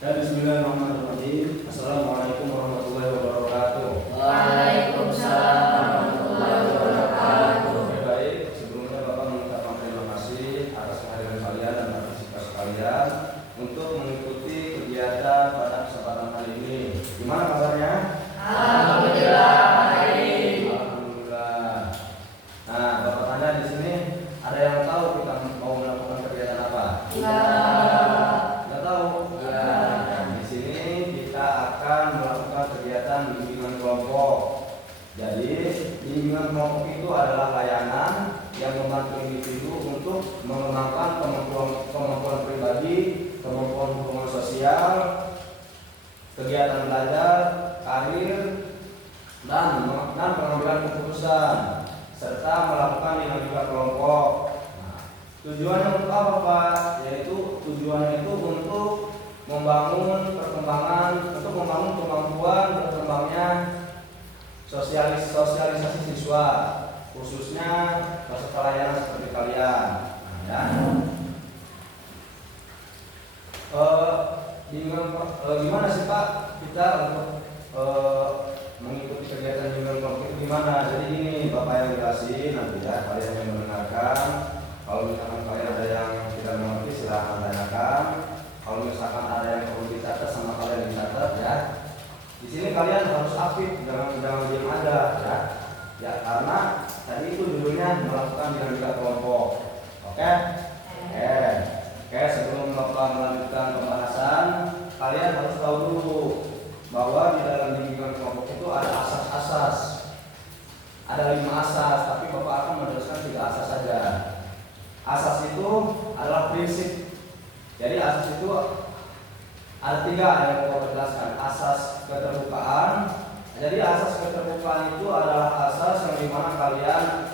Ya, bismillahirrahmanirrahim. Assalamualaikum warahmatullahi wabarakatuh. Waalaikumsalam warahmatullahi wabarakatuh. Baik, sebelumnya Bapak mengucapkan terima kasih atas kehadiran kalian dan partisipasi kalian untuk mengikuti kegiatan pada kesempatan kali ini. Gimana kabarnya? Alhamdulillah baik. Alhamdulillah. Nah, Bapak tanya di sini, ada yang tahu kita mau melakukan kegiatan apa? Nggak tahu? Di sini kita akan melakukan kegiatan bimbingan kelompok. Jadi, bimbingan kelompok itu adalah layanan yang membantu individu untuk mengembangkan kemampuan pribadi, kemampuan hubungan sosial, kegiatan belajar, karir, dan pengambilan keputusan, serta melakukan dinamika kelompok. Nah, tujuannya untuk apa, Pak? Yaitu tujuannya itu untuk membangun kemampuan berkembangnya sosialisasi siswa, khususnya peserta layanan seperti kalian. Nah, ya. Gimana sih Pak kita untuk mengikuti kegiatan bimbingan kelompok itu gimana? Jadi ini Bapak yang jelasin, nanti ya kalian yang mendengarkan. Kalau misalkan kalian ada yang tidak mengerti silahkan tanyakan. Kalau misalkan ada yang perlu dicatat sama kalian dicatat ya. Di sini kalian harus aktif, jangan diam aja ya. Ya karena tadi itu judulnya melakukan dinamika kelompok. Oke? Oke, sebelum Bapak melanjutkan pembahasan, kalian harus tahu dulu bahwa di dalam bimbingan kelompok itu ada asas-asas. Ada 5 asas, tapi Bapak akan meneruskan 3 asas saja. Asas itu adalah prinsip. Jadi asas itu ada 3 yang Bapak jelaskan. Asas keterbukaan. Jadi asas keterbukaan itu adalah asas yang dimana kalian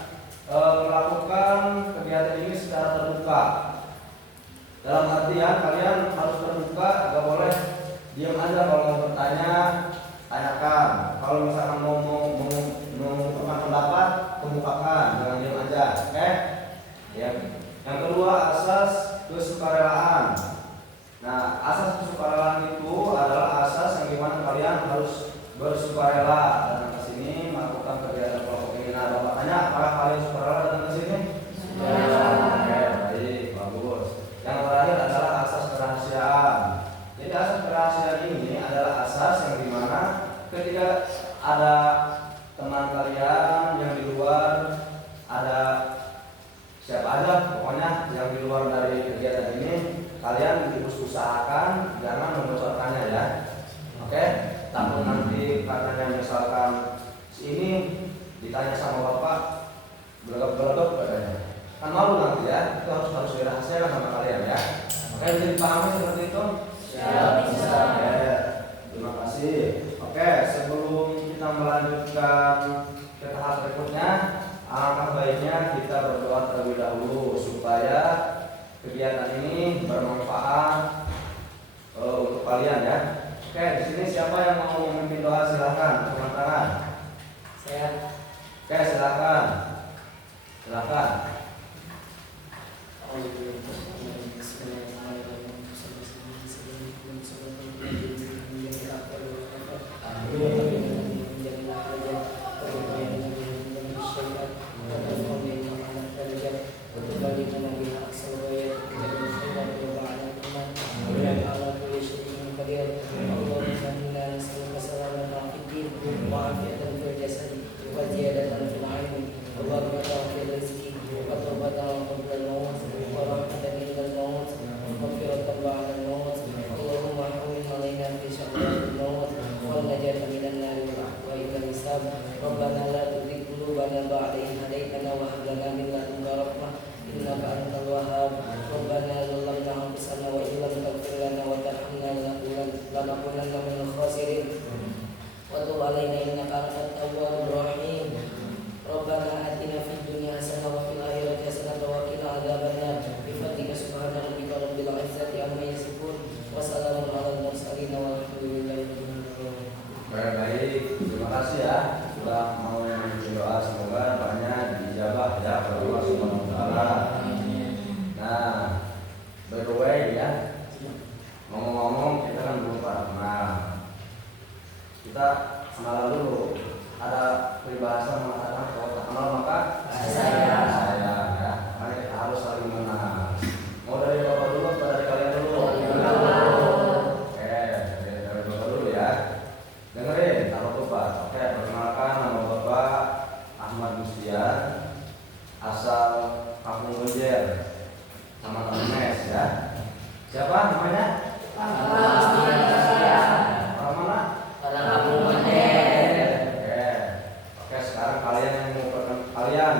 melakukan kegiatan ini secara terbuka. Dalam artian kalian harus terbuka, gak boleh diam aja. Kalau mau bertanya, tanyakan. Kalau misalkan mau mengungkapkan pendapat, kemukakan, jangan diam aja. Oke? Ya. Yang kedua, asas kesukarelaan. Nah, asas kesukarelaan itu adalah asas yang dimana kalian harus bersukarela datang ke sini melakukan kegiatan kelompok ini. Nah, Bapak tanya, apakah kalian sukarela datang ke sini? Ya. Oke, baik, bagus. Yang terakhir adalah asas kerahasiaan. Jadi asas kerahasiaan ini adalah asas yang dimana ketika ada teman kalian yang di luar, ada siapa aja pokoknya yang di luar dari kegiatan ini, kalian usahakan jangan membocorkannya ya. Oke? Takut nanti katanya misalkan ini ditanya sama Bapak belegap-belegap katanya. Kan malu nanti ya. Itu harus dirahasiakan sama kalian ya. Oke, bisa dipahami seperti itu? Siap, bisa. Ya, terima kasih. Oke, sebelum kita melanjutkan ke tahap berikutnya, alangkah baiknya kita berdoa terlebih dahulu supaya kegiatan ini bermanfaat untuk kalian ya. Oke, di sini siapa yang mau memimpin doa silakan, angkat tangan. Saya. Oke, silakan. Silakan. kita kenalan dulu. Ada peribahasa mengatakan kalau tak kenal maka Sayang. sayang, ya. Makanya kita harus saling mengenal. Mau dari bapak dulu atau dari kalian dulu? Oke, dari bapak dulu ya. Dengerin, kalau bapak. Oke, perkenalkan nama bapak Ahmad Gustian, asal Kampung Benjer, sama Mes ya. Siapa namanya? Orang mana? Orang Kampung Benjer. Oke, sekarang kalian yang mau kalian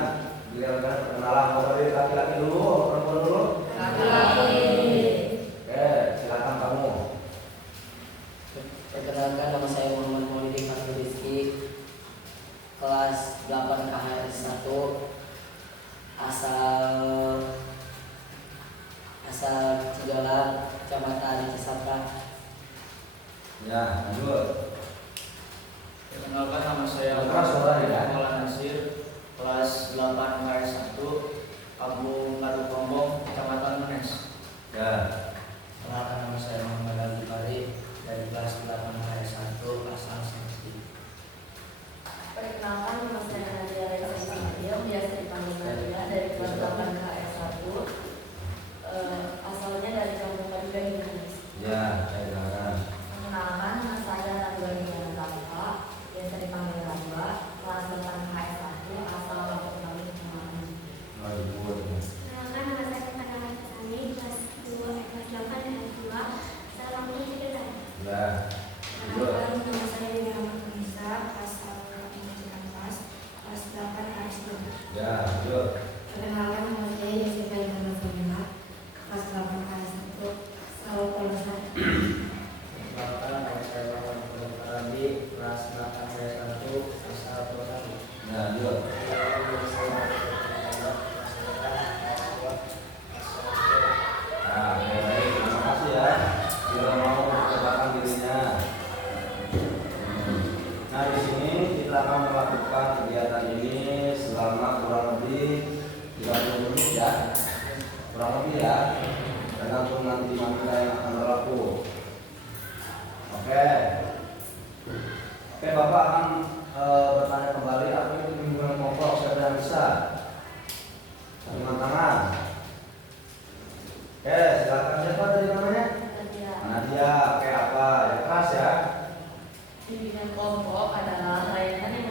perkenalan. Mau dari laki-laki dulu, atau perempuan dulu? Laki-laki. Oke, silakan kamu. Perkenalkan, nama saya Muhammad Maulidi Fatul Rizki, kelas 8 KHS 1, asal Cigalang, Kecamatan Cisarua. Ya, lanjut. Perkenalkan, nama saya Keras suaranya, ya. Maulana Nasir, kelas 8 KS 1, Kampung Kadukombong, Kecamatan Menes. Ya, Perkenalkan, nama saya Muhammad Ali Fari, dari kelas 8 KHS 1, asal Semesti. Perkenalkan, nama saya Nadia Reza Samadiyam, biasa dipanggil Nadia, dari kelas 8 KS 1, asalnya dari Kampung Kadugan, Indonesia. ya, saya dengarkan. Perkenalkan, nama saya Nadwa Diana Tampa, biasa dipanggil Nadwa, kelas 8 KS 1, asal Kampung Kadugan, Kecamatan. Oh, ibu. Perkenalkan, nama saya Kepada Sani, kelas 2, kelas 8 dan 2, saya Lampung Cikedai. Ya, lanjut. Perkenalkan, nama saya Dewi Rahmat Nisa, kelas 8 KS 2. Ya, lanjut. Perkenalkan, nama saya Yosita Indra Sabina, kelas 8 KS 1, Sawal Polosan. Perkenalkan, nama saya Muhammad Muhammad Arabi, kelas 8 KHS 1, asal Purwokerto. Ya, lanjut. Nah, baik, terima kasih ya. Sudah mau memperkenalkan dirinya. Nah, di sini kita akan melakukan kegiatan ini selama kurang lebih 30 menit ya. Kurang lebih ya. Tergantung nanti mangga yang akan berlaku. Oke. Oke, Bapak akan bertanya kembali apa itu bimbingan kelompok, siapa yang bisa? Dengan tangan. Oke, silakan, siapa tadi namanya? Nadia. Nadia. Oke, apa? Ya, keras ya. Bimbingan kelompok adalah layanan yang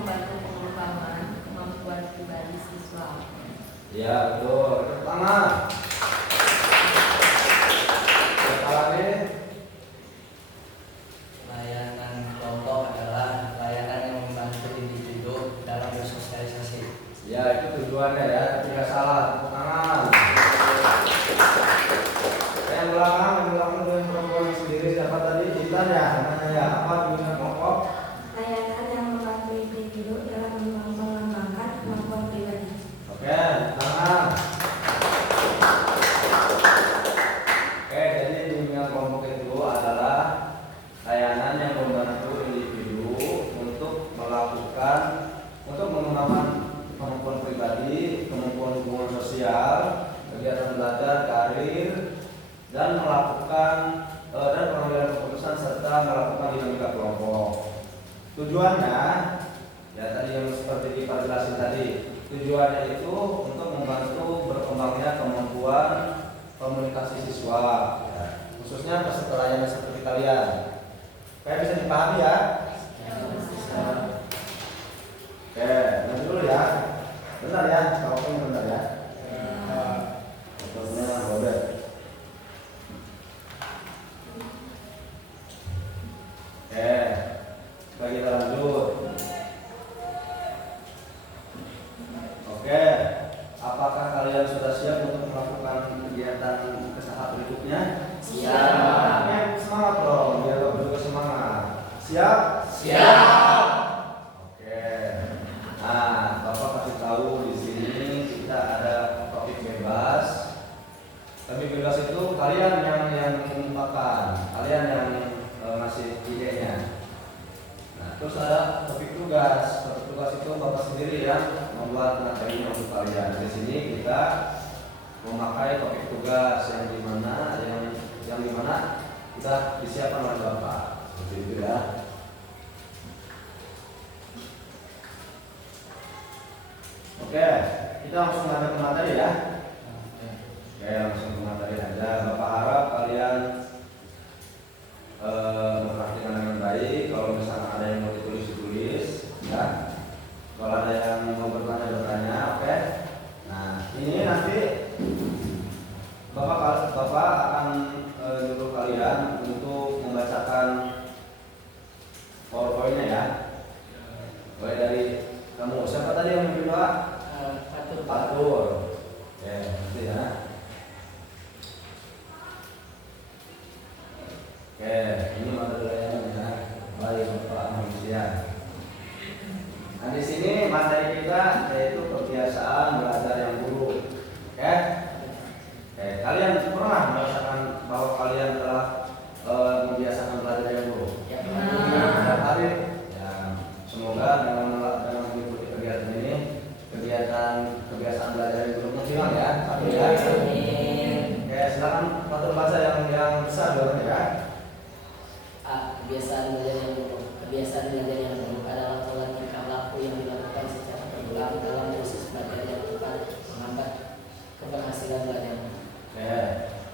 membantu pengembangan kemampuan pribadi siswa. Ya, betul. Tepuk tangan. Siapa lagi? Layanan kelompok adalah layanan yang membantu individu dalam bersosialisasi. Ya, itu tujuannya ya. Tidak salah. Tepuk tangan. Yang belakang dulu yang perempuan sendiri siapa tadi? Intan ya. Namanya ya. Apa bimbingan kelompok? Layanan yang membantu individu dalam mengembangkan kemampuan pribadi. Oke, tepuk tangan. Oke, jadi bimbingan kelompok itu adalah layanan yang membantu individu untuk mengembangkan kemampuan pribadi, kemampuan hubungan sosial, kegiatan belajar, karir, dan melakukan dan pengambilan keputusan serta melakukan dinamika kelompok. Tujuannya, ya tadi yang seperti diperjelasin tadi, tujuannya itu untuk membantu berkembangnya kemampuan komunikasi siswa, ya, khususnya peserta layanan seperti kalian. Kayak bisa dipahami ya? Oke, nanti dulu ya. Bentar ya, kalau bentar ya. Contohnya Robert. Oke, kita lanjut. Oke, apakah kalian sudah siap untuk melakukan kegiatan ke tahap berikutnya? Siap. Semangat dong, biar lo juga semangat. Siap? Siap. Oke. Nah, Bapak kasih tahu di sini kita ada topik bebas. Topik bebas itu kalian yang mengungkapkan, kalian yang ngasih idenya. Nah, terus ada topik tugas. Topik tugas itu Bapak sendiri yang membuat materi untuk kalian. Di sini kita memakai topik tugas yang dimana kita disiapkan oleh Bapak. seperti itu ya. Oke, kita langsung ke materi ya. Oke, langsung ke materi aja. Bapak harap kalian memperhatikan dengan baik. Kalau misalnya ada yang mau ditulis ya. Kalau ada yang mau bertanya, oke. Nah, ini nanti Bapak akan nyuruh kalian untuk membacakan PowerPoint-nya ya. Mulai dari kamu, siapa tadi yang memimpin Pak? Fatur. Oke, nanti ya. Oke, ini materinya ya. Baik, Bapak manusia. Nah, di sini materi kita yaitu kebiasaan belajar yang buruk. Oke? Kalian pernah merasakan bahwa kalian telah membiasakan belajar yang buruk? Setiap hari. Ya, semoga dengan mengikuti kegiatan ini, kebiasaan belajar yang buruknya hilang ya. Tapi ya. Oke, silakan Fatur baca yang besar dulu ya. Kebiasaan belajar yang buruk adalah pola tingkah laku yang dilakukan secara berulang dalam proses belajar yang tepat menghambat keberhasilan belajar. Oke,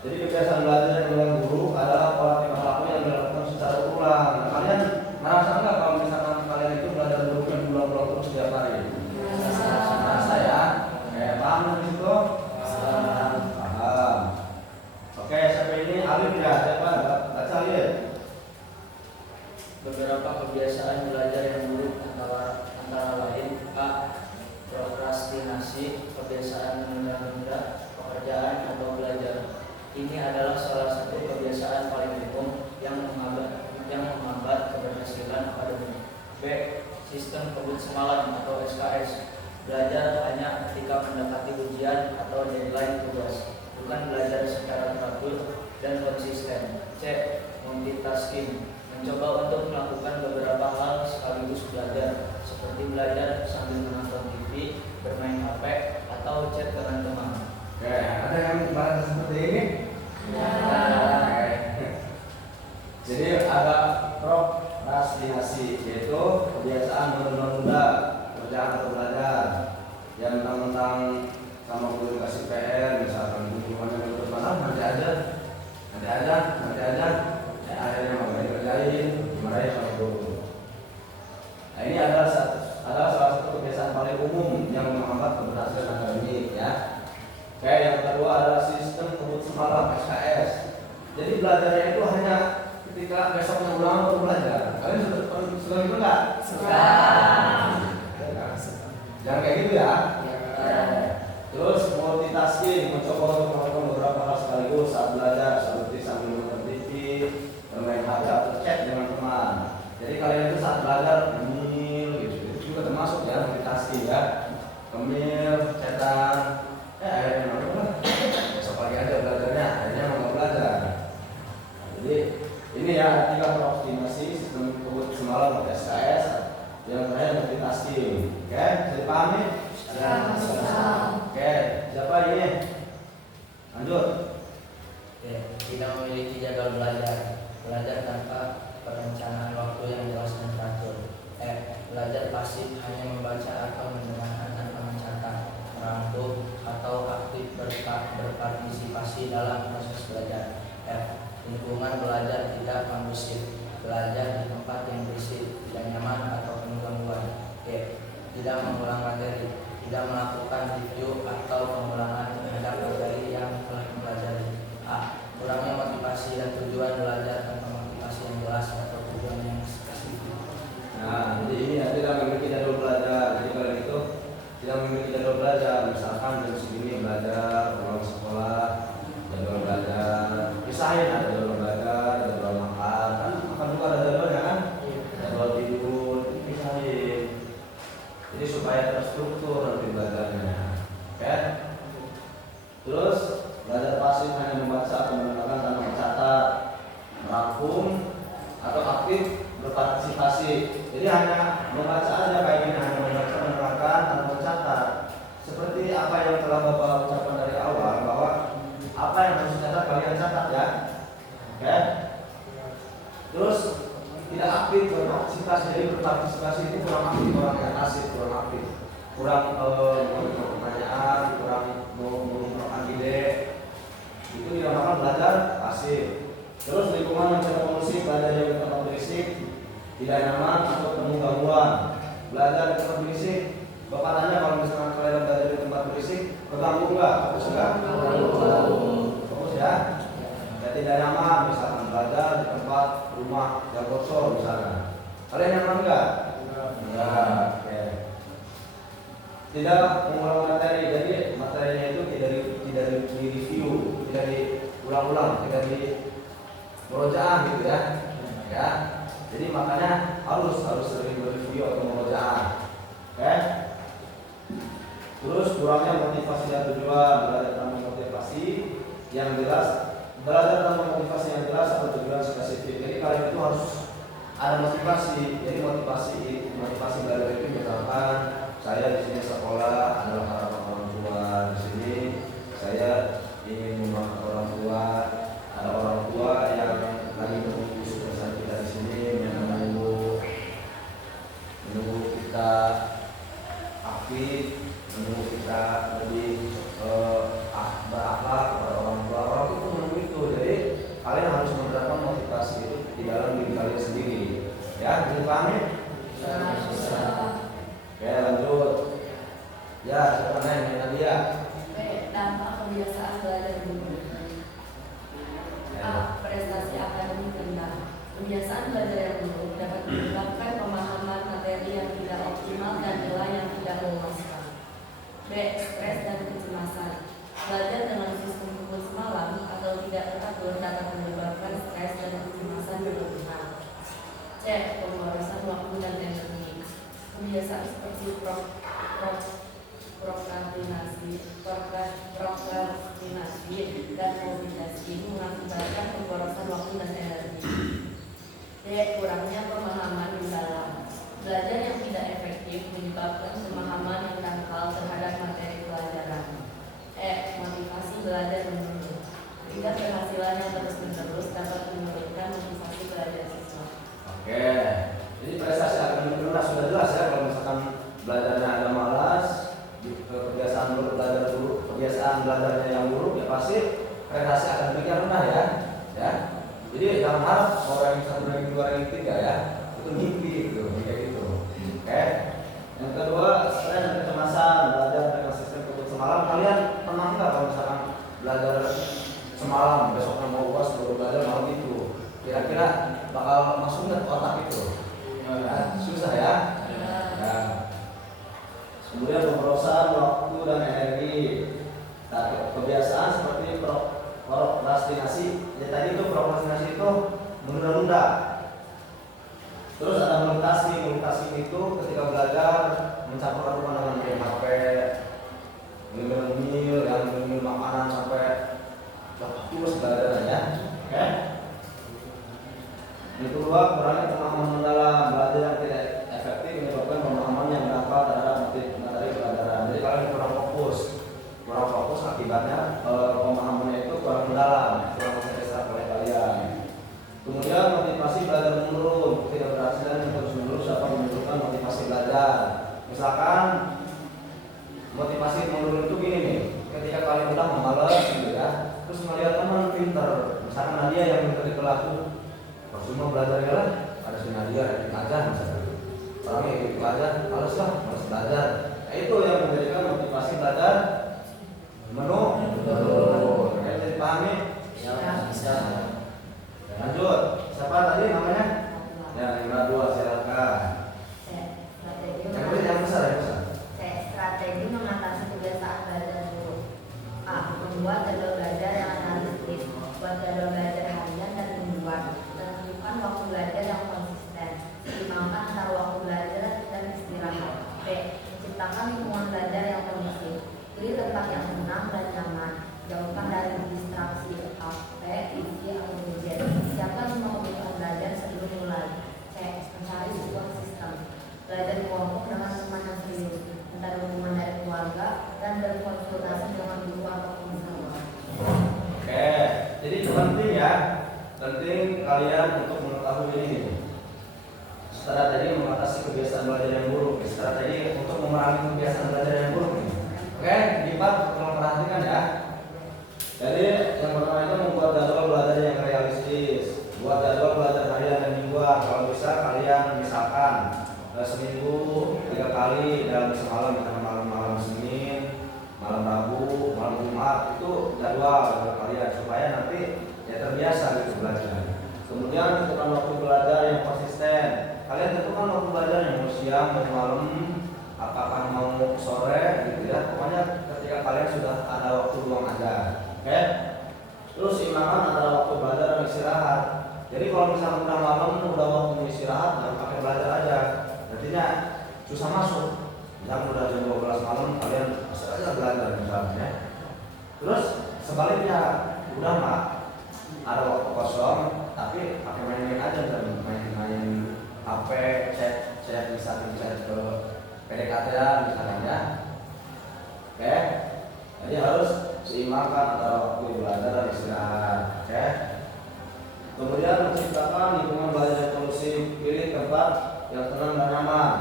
jadi kebiasaan belajar yang buruk adalah pola tingkah laku yang dilakukan secara berulang. Nah, kalian merasa nggak kalau misalkan kalian itu belajar buruknya berulang-ulang terus setiap hari? Merasa ya? Paham di situ? Paham. Oke, sampai ini Alif ya. Siapa? Baca Alif. Beberapa kebiasaan belajar yang buruk antara lain: A. Prokrastinasi, kebiasaan menunda-nunda pekerjaan atau belajar. Ini adalah salah satu kebiasaan paling umum yang menghambat keberhasilan akademik. B. Sistem kebut semalam atau SKS, belajar hanya ketika mendekati ujian atau deadline tugas, bukan belajar secara teratur dan konsisten. C. Multitasking, mencoba untuk melakukan beberapa hal sekaligus belajar, seperti belajar sambil menonton TV, bermain HP, atau chat dengan teman. Oke, ada yang bahas seperti ini? Ya. Jadi ada prokrastinasi, yaitu kebiasaan menunda-nunda kerjaan atau belajar. Yang mentang-mentang sama guru kasih PR, misalkan hubungannya menurut mana, nanti aja. Akhirnya mau dikerjain, dimarahin sama guru. Nah, ini adalah salah satu kebiasaan paling umum yang menghambat keberhasilan akademik ya. Oke, yang kedua adalah sistem kebut semalam SKS. Jadi belajarnya itu hanya ketika besoknya ulang baru belajar. Kalian sudah gitu nggak? Jangan kayak gitu ya. Terus multitasking, mencoba untuk melakukan beberapa hal sekaligus saat belajar, seperti sambil menonton TV, bermain HP atau chat dengan teman. Jadi kalian itu saat belajar ngemil gitu, itu juga termasuk ya multitasking ya. Ngemil, chatan, akhirnya besok pagi aja belajarnya, akhirnya nggak belajar. Jadi ini ya 3 prokrastinasi, sistem kebut semalam atau SKS, yang terakhir multitasking. Oke, bisa dipahami? Oke, siapa ini? Lanjut. Tidak memiliki jadwal belajar tanpa perencanaan waktu yang jelas dan teratur. Belajar pasif, hanya membaca atau mendengarkan tanpa mencatat, merangkum atau aktif berpartisipasi dalam proses belajar. Lingkungan belajar tidak kondusif, belajar di tempat yang berisik, tidak nyaman atau penuh gangguan. Tidak mengulang materi, tidak melakukan review atau pengulangan terhadap materi yang telah dipelajari. Kurangnya motivasi dan tujuan belajar tanpa motivasi yang jelas atau tujuan yang spesifik. Nah, jadi ini ya, tidak memiliki jadwal belajar. Jadi kalian itu tidak memiliki jadwal belajar. Misalkan jam segini belajar, pulang sekolah, jadwal belajar, pisahin ada jadwal belajar, jadwal makan, kan makan juga ada jadwalnya kan? Jadwal tidur, pisahin. Jadi supaya terstruktur nanti belajarnya. Oke? Terus belajar pasif hanya membaca atau mendengarkan tanpa mencatat, merangkum atau aktif berpartisipasi. Jadi hanya membaca aja kayak gini, hanya membaca, menerangkan tanpa mencatat. Seperti apa yang telah Bapak ucapkan dari awal, bahwa apa yang harus dicatat kalian catat ya. Oke? Terus aktif berpartisipasi. Jadi berpartisipasi itu kurang aktif, orang yang pasif, kurang aktif, kurang menjawab pertanyaan, kurang mengungkapkan ide. Itu dinamakan belajar pasif. Terus lingkungan yang tidak kondusif, belajar yang di tempat berisik, tidak nyaman atau penuh gangguan. Belajar di tempat berisik, Bapak tanya kalau misalkan kalian belajar di tempat berisik, terganggu nggak? Fokus nggak? Fokus ya. Ya tidak nyaman, misalkan belajar di tempat rumah yang kosong misalkan. Kalian nyaman nggak? Enggak. Oke. Tidak mengulang materi, jadi materinya itu tidak di review, tidak diulang-ulang, tidak di murojaah gitu ya. Ya. Jadi makanya harus sering berreview atau murojaah. Oke. Terus kurangnya motivasi dan tujuan, belajar tanpa motivasi yang jelas, belajar tanpa motivasi yang jelas atau tujuan spesifik. Jadi kalian itu harus ada motivasi. Jadi motivasi belajar itu misalkan saya di sini sekolah adalah harapan orang tua, di sini saya ingin membantu orang tua, ada orang tua yang lagi menunggu kesuksesan kita di sini, menunggu kita aktif, menunggu kita lebih berakhlak kepada orang tua. Orang itu menunggu itu. Jadi kalian harus menerapkan motivasi itu di dalam diri kalian sendiri. Ya, bisa paham ya? Oke, lanjut. Ya, siapa nanya Nadia? Dampak kebiasaan belajar dulu. A. Prestasi akademik rendah. Kebiasaan belajar yang buruk dapat menyebabkan pemahaman materi yang tidak optimal dan nilai yang tidak memuaskan. B. Stres dan kecemasan. Belajar dengan sistem tubuh semalam atau tidak teratur dapat menyebabkan stres dan kecemasan berlebihan. C. Pemborosan waktu dan energi. Kebiasaan seperti prokrastinasi dan multitasking mengakibatkan pemborosan waktu dan energi. D. Kurangnya pemahaman mendalam. Belajar yang tidak efektif menyebabkan pemahaman yang dangkal terhadap materi pelajaran. E. Motivasi belajar menurun. Tingkat keberhasilan yang terus-menerus dapat menurunkan motivasi belajar siswa. Oke. Jadi prestasi akademik rendah sudah jelas ya. Kalau misalkan belajarnya ada malas, kebiasaan belajarnya yang buruk, ya pasti prestasi akademiknya rendah ya. Ya. Jadi jangan harap orang yang 1 ranking 2 ranking 3 ya. Itu mimpi gitu, kayak gitu. Oke. Yang kedua, stres dan kecemasan. Belajar dengan sistem tubuh semalam. Kalian tenang nggak kalau misalkan belajar semalam, besoknya mau UAS baru belajar malam itu? Kira-kira bakal masuk nggak ke otak itu? Ya, susah ya. Ya. Kemudian pemborosan waktu dan energi. Nah, kebiasaan seperti prokrastinasi. Ya tadi itu prokrastinasi itu menunda-nunda. Terus ada multitasking itu ketika belajar mencampur adukan dengan game HP, ngemil makanan sampai terus belajarnya. Oke? Yang kedua, kurangnya pemahaman mendalam. Belajar yang tidak efektif menyebabkan pemahaman yang dangkal terhadap materi pelajaran. Jadi kalian kurang fokus akibatnya pemahamannya itu kurang mendalam, kurang terserap oleh kalian. Kemudian motivasi belajar menurun, tidak berhasil yang terus-menerus dapat menunjukkan motivasi belajar. Misalkan motivasi menurun itu gini nih, ketika kalian udah malas gitu ya, terus melihat teman pinter, misalkan Nadia yang pinter di kelas tuh, semua belajar ya lah, ada si Nadia yang belajar misalkan, orangnya ikut belajar, males belajar. Nah, itu yang menjadikan motivasi belajar menurun. Kalian jadi pahami? Ya, bisa. Lanjut, siapa tadi namanya? Ya, yang kedua silakan. Yang besar. Strategi mengatasi kebiasaan belajar buruk. A. Membuat jadwal belajar yang analitis. Buat jadwal belajar harian dan mingguan. Tentukan waktu belajar yang konsisten. Seimbangkan antara waktu belajar dan istirahat. B. Menciptakan lingkungan belajar yang kondusif. Pilih tempat yang tenang dan nyaman. Jauhkan dari distraksi HP, TV, atau gadget. Siapkan semua kebutuhan belajar sebelum mulai. C. Mencari sebuah sistem. Belajar kelompok dengan teman yang serius. Mencari hubungan dari keluarga dan berkonsultasi dengan guru atau konselor. Oke, jadi penting ya, penting kalian untuk mengetahui ini. strategi mengatasi kebiasaan belajar yang buruk, strategi untuk memerangi kebiasaan belajar yang buruk nih. Oke, di part tolong perhatikan ya. Jadi yang pertama itu membuat jadwal belajar yang realistis. Buat jadwal belajar harian dan mingguan. Kalau bisa kalian misalkan seminggu 3 kali dalam semalam, misalnya malam Senin, malam Rabu, malam Jumat, itu jadwal kalian supaya nanti ya terbiasa gitu belajar. Kemudian tentukan waktu belajar yang konsisten. Kalian tentukan waktu belajar yang mau siang, mau malam, apakah mau sore gitu ya. Pokoknya ketika kalian sudah ada waktu luang aja. Oke? Terus imbangan antara waktu belajar dan istirahat. Jadi kalau misalnya udah malam, udah waktu istirahat, jangan pakai belajar aja. Nantinya susah masuk. Misalnya udah jam 12 malam, kalian masih aja belajar misalnya. Terus sebaliknya, udah nggak ada waktu kosong, tapi pakai main-main aja, main HP, chat bisa chat ke PDKT misalnya. Oke, jadi harus seimbangkan antara waktu belajar dan istirahat. Oke. Kemudian menciptakan lingkungan belajar yang kondusif, pilih tempat yang tenang dan nyaman.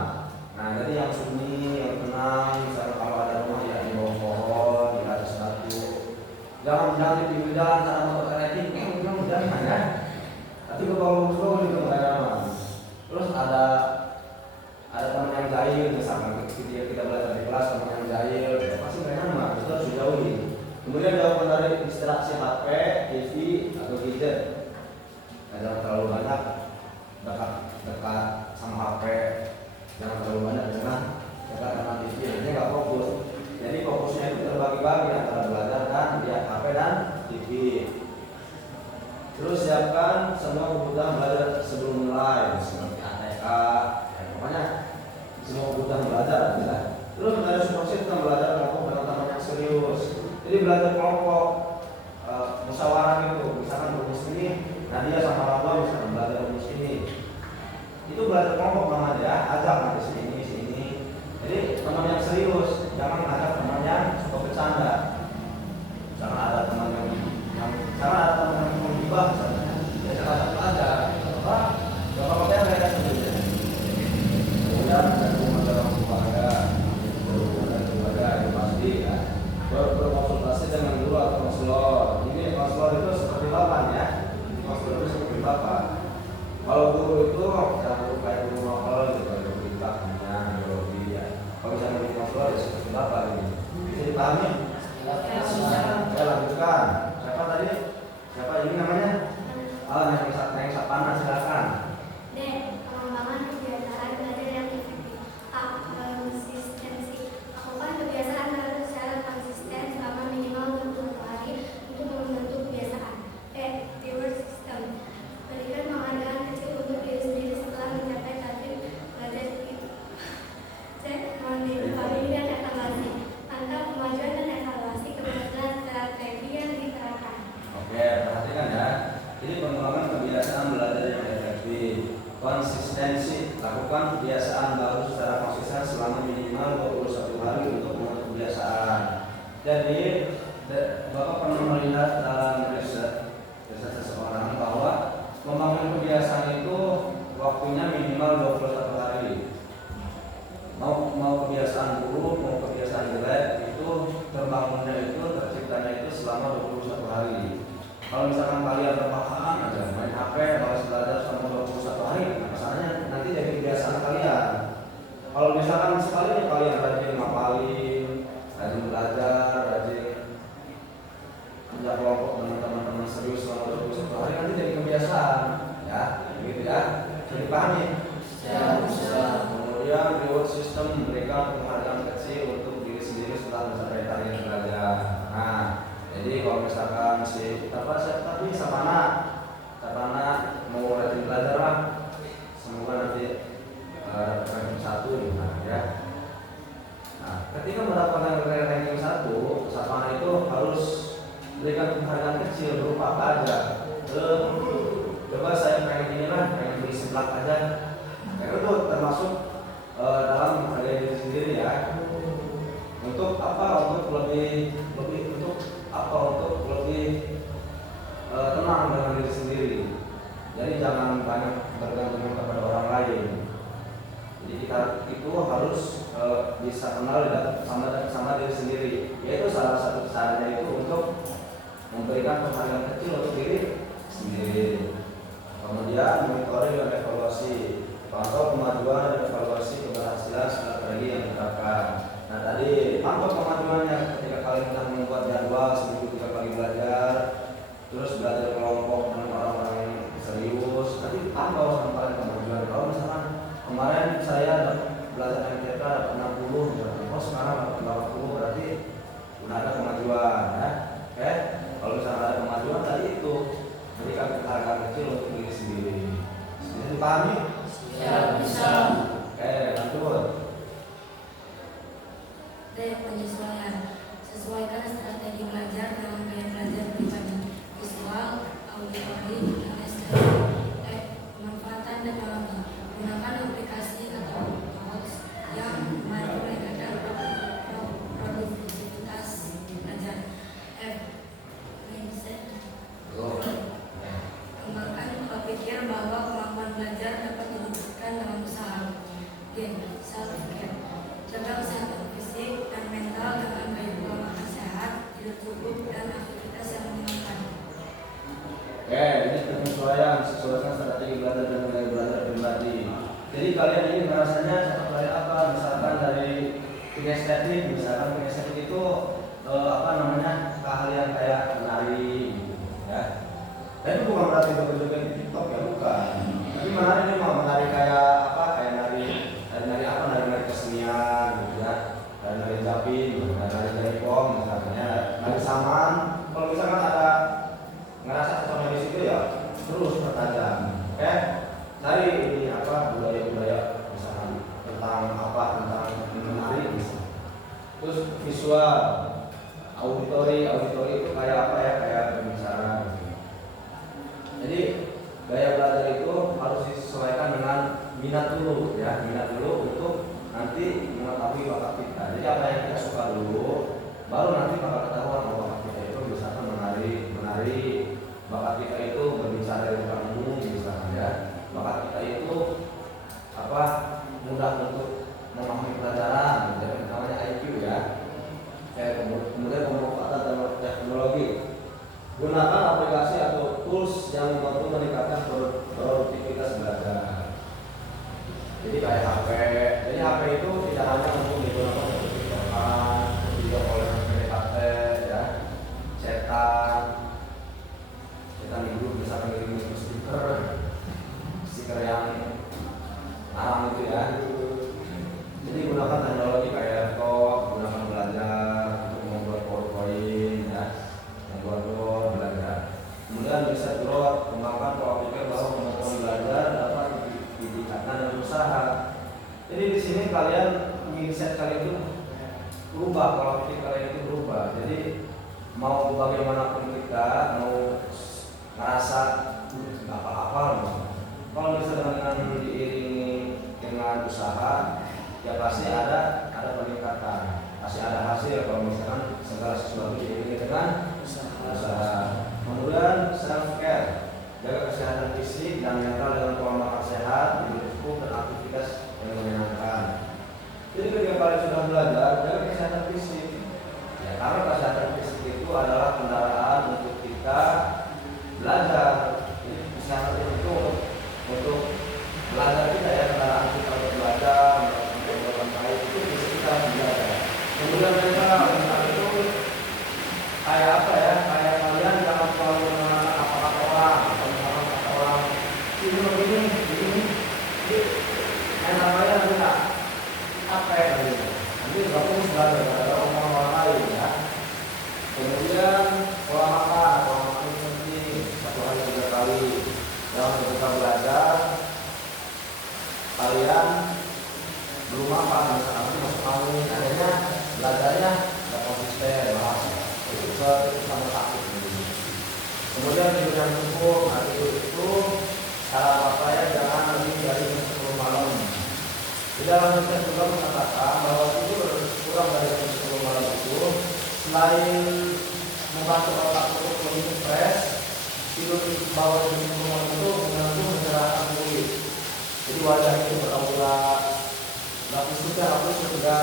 Nah, jadi yang sunyi, yang tenang, misalnya kalau ada rumah ya di bawah pohon, di atas batu. Jangan di pinggir jalan karena motor elektrik, jangan ya. Nanti ke bawah juga nggak nyaman. Terus ada teman yang jahil, misalkan ketika kita belajar di kelas teman yang jahil, ya pasti nggak nyaman. Itu harus dijauhi. Kemudian jauhkan dari distraksi HP, TV atau gadget. Jangan terlalu banyak dekat sama HP, jangan terlalu banyak dengan dekat sama TV, ini nggak fokus. Jadi fokusnya itu terbagi-bagi antara belajar dan lihat HP dan TV. Terus siapkan semua kebutuhan belajar sebelum mulai, seperti ATK, ya, pokoknya semua kebutuhan belajar ya. Terus dari support system belajar kelompok dengan teman yang serius. Jadi belajar kelompok, musyawarah gitu, misalkan rumus ini, Nadia sama Rafa misalkan belajar rumus ini. Itu belajar kelompok namanya ya, ajak nanti sini. Jadi teman yang serius, jangan ajak teman yang suka bercanda. Jangan ada teman yang menghibah misalnya. Ya jangan ada apa? Jangan pakai mereka sendiri. Kemudian ada dalam keluarga itu pasti ya. Berkonsultasi dengan guru atau konselor. Ini konselor itu seperti bapak ya. Konselor itu seperti bapak. Kalau guru itu jangan guru kayak guru novel gitu, guru kitabnya, biologi ya. Kalau misalnya guru konselor ya seperti bapak ini. Bisa dipahami? Ya lanjutkan. Siapa tadi? Siapa ini namanya? Neng Sapana silakan. D. Pengembangan kebiasaan belajar yang efektif. A. Konsistensi. Lakukan kebiasaan belajar secara konsisten selama minimal 21 hari untuk membentuk kebiasaan. B. Reward system. Berikan penghargaan kecil untuk diri sendiri setelah mencapai target belajar itu. C. Monitoring dan evaluasi. Pantau kemajuan dan evaluasi keberhasilan strategi yang diterapkan. Oke, perhatikan ya. Jadi pengembangan kebiasaan belajar yang efektif. Konsistensi, lakukan kebiasaan baru secara konsisten selama minimal 21 hari untuk membentuk kebiasaan. Jadi Bapak pernah melihat dalam riset seseorang bahwa membangun kebiasaan itu waktunya minimal 21 hari. Mau kebiasaan buruk, mau kebiasaan jelek, itu terbangunnya itu, terciptanya itu selama 21 hari. Kalau misalkan kalian terpaksaan aja main HP, kalau belajar selama 21 hari, masalahnya nanti jadi kebiasaan kalian. Kalau misalkan sekali kalian rajin ngapalin, rajin belajar, rajin kerja kelompok dengan teman-teman serius selama 21 hari, nanti jadi kebiasaan, ya, gitu ya. Jadi dipahami? Ya. Kemudian reward system, memberikan penghargaan kecil untuk diri sendiri setelah mencapai target belajar. Nah, jadi kalau misalkan tapi Sapana mau rajin belajar lah, semoga nanti ranking 1 gitu ya. kelompok dengan orang-orang yang serius, nanti apa sampai kemajuan. Kalau misalkan kemarin saya belajar MTK dapat 60 misalkan, oh sekarang dapat 80, berarti udah ada kemajuan ya. Oke, kalau misalkan ada kemajuan tadi itu berikan penghargaan kecil untuk diri sendiri. Bisa dipahami? Ya, bisa. Oke, lanjut. Gaya penyesuaian. Sesuaikan strategi belajar dengan gaya belajar pribadi, visual, auditori, dan STM. Pemanfaatan teknologi. Gunakan aplikasi atau tools yang membantu meningkatkan produktivitas belajar. F. Mindset. Kembangkan pola pikir bahwa kemampuan belajar dapat diwujudkan dengan usaha. G. Self-care. Jaga kesehatan fisik dan mental dengan gaya pola makan sehat, tidur cukup, dan aktivitas yang menyenangkan. Oke, ini penyesuaian, sesuaikan strategi belajar dengan gaya belajar pribadi. Jadi kalian ini merasanya contoh dari apa? Misalkan dari kinestetik, misalkan kinestetik itu keahlian kayak menari, gitu, ya. Dan itu bukan berarti joget-joget di TikTok ya, bukan. Tapi menari ini mau menari kayak apa? Kayak nari kesenian, gitu ya. Nari japin, nari jaipong, misalnya, nari saman. Kalau misalkan ada ngerasa cocoknya di situ ya terus pertajam. Oke, cari ini budaya misalkan tentang menari misalnya. Terus visual, auditori itu kayak apa ya, kayak berbicara gitu. Jadi gaya belajar itu harus disesuaikan dengan minat dulu untuk nanti mengetahui bakat kita. Jadi apa yang kita suka dulu, baru nanti bakal ketahuan bahwa bakat kita itu misalkan menari, bakat kita itu berbicara di depan umum misalnya ya. Bakat kita itu mudah untuk memahami pelajaran, jadi namanya IQ ya. Kemudian pemanfaatan teknologi. Gunakan aplikasi atau tools yang membantu meningkatkan produktivitas belajar. Jadi kayak HP. Jadi HP itu tidak hanya untuk digunakan untuk TikTokan, video call PDKT ya, cetak di grup misalkan kirim stiker yang larang itu ya. Jadi gunakan teknologi kayak laptop, gunakan belajar untuk membuat PowerPoint ya, membuat belajar. Kemudian bisa growth, kembangkan pola pikir bahwa kemampuan belajar dapat ditingkatkan dengan usaha. Jadi di sini kalian mindset kalian itu berubah, pola pikir kalian itu berubah. Jadi mau bagaimanapun kita mau ngerasa apa-apa, kalau misalnya dengan diiringi dengan usaha, ya pasti ada peningkatan, pasti ada hasil. Kalau misalkan segala sesuatu diiringi dengan usaha. Kemudian self care, jaga kesehatan fisik dan mental dengan pola makan sehat, tidur cukup, dan aktivitas yang menyenangkan. Jadi ketika kalian sudah belajar, jaga kesehatan fisik. Ya, karena kesehatan fisik itu adalah kendaraan untuk kita belajar. Jadi kesehatan itu untuk belajar kita ya, kendaraan kita untuk belajar, untuk baik itu fisik kita harus belajar. Kemudian mental itu kayak apa ya? Kayak kalian jangan selalu mengatakan apa-apa orang, atau misalkan kata orang ini begini, mental kalian tidak apa ya gitu. Nanti kamu belajar ada omongan orang lain ya. Kemudian pola makan itu penting, 1 hari 3 kali. Dalam ketika belajar, kalian belum makan, misalkan masuk angin, akhirnya belajarnya nggak konsisten, itu sama sakit. Kemudian tidur yang cukup, itu cara saya jangan lebih dari 10 malam. Di dalam riset juga mengatakan bahwa tidur kurang dari 10 malam itu selain membantu otak untuk lebih stres, tidur di bawah 10 malam itu mengganggu pencernaan kulit. Jadi wajah itu berurat, nggak kusut juga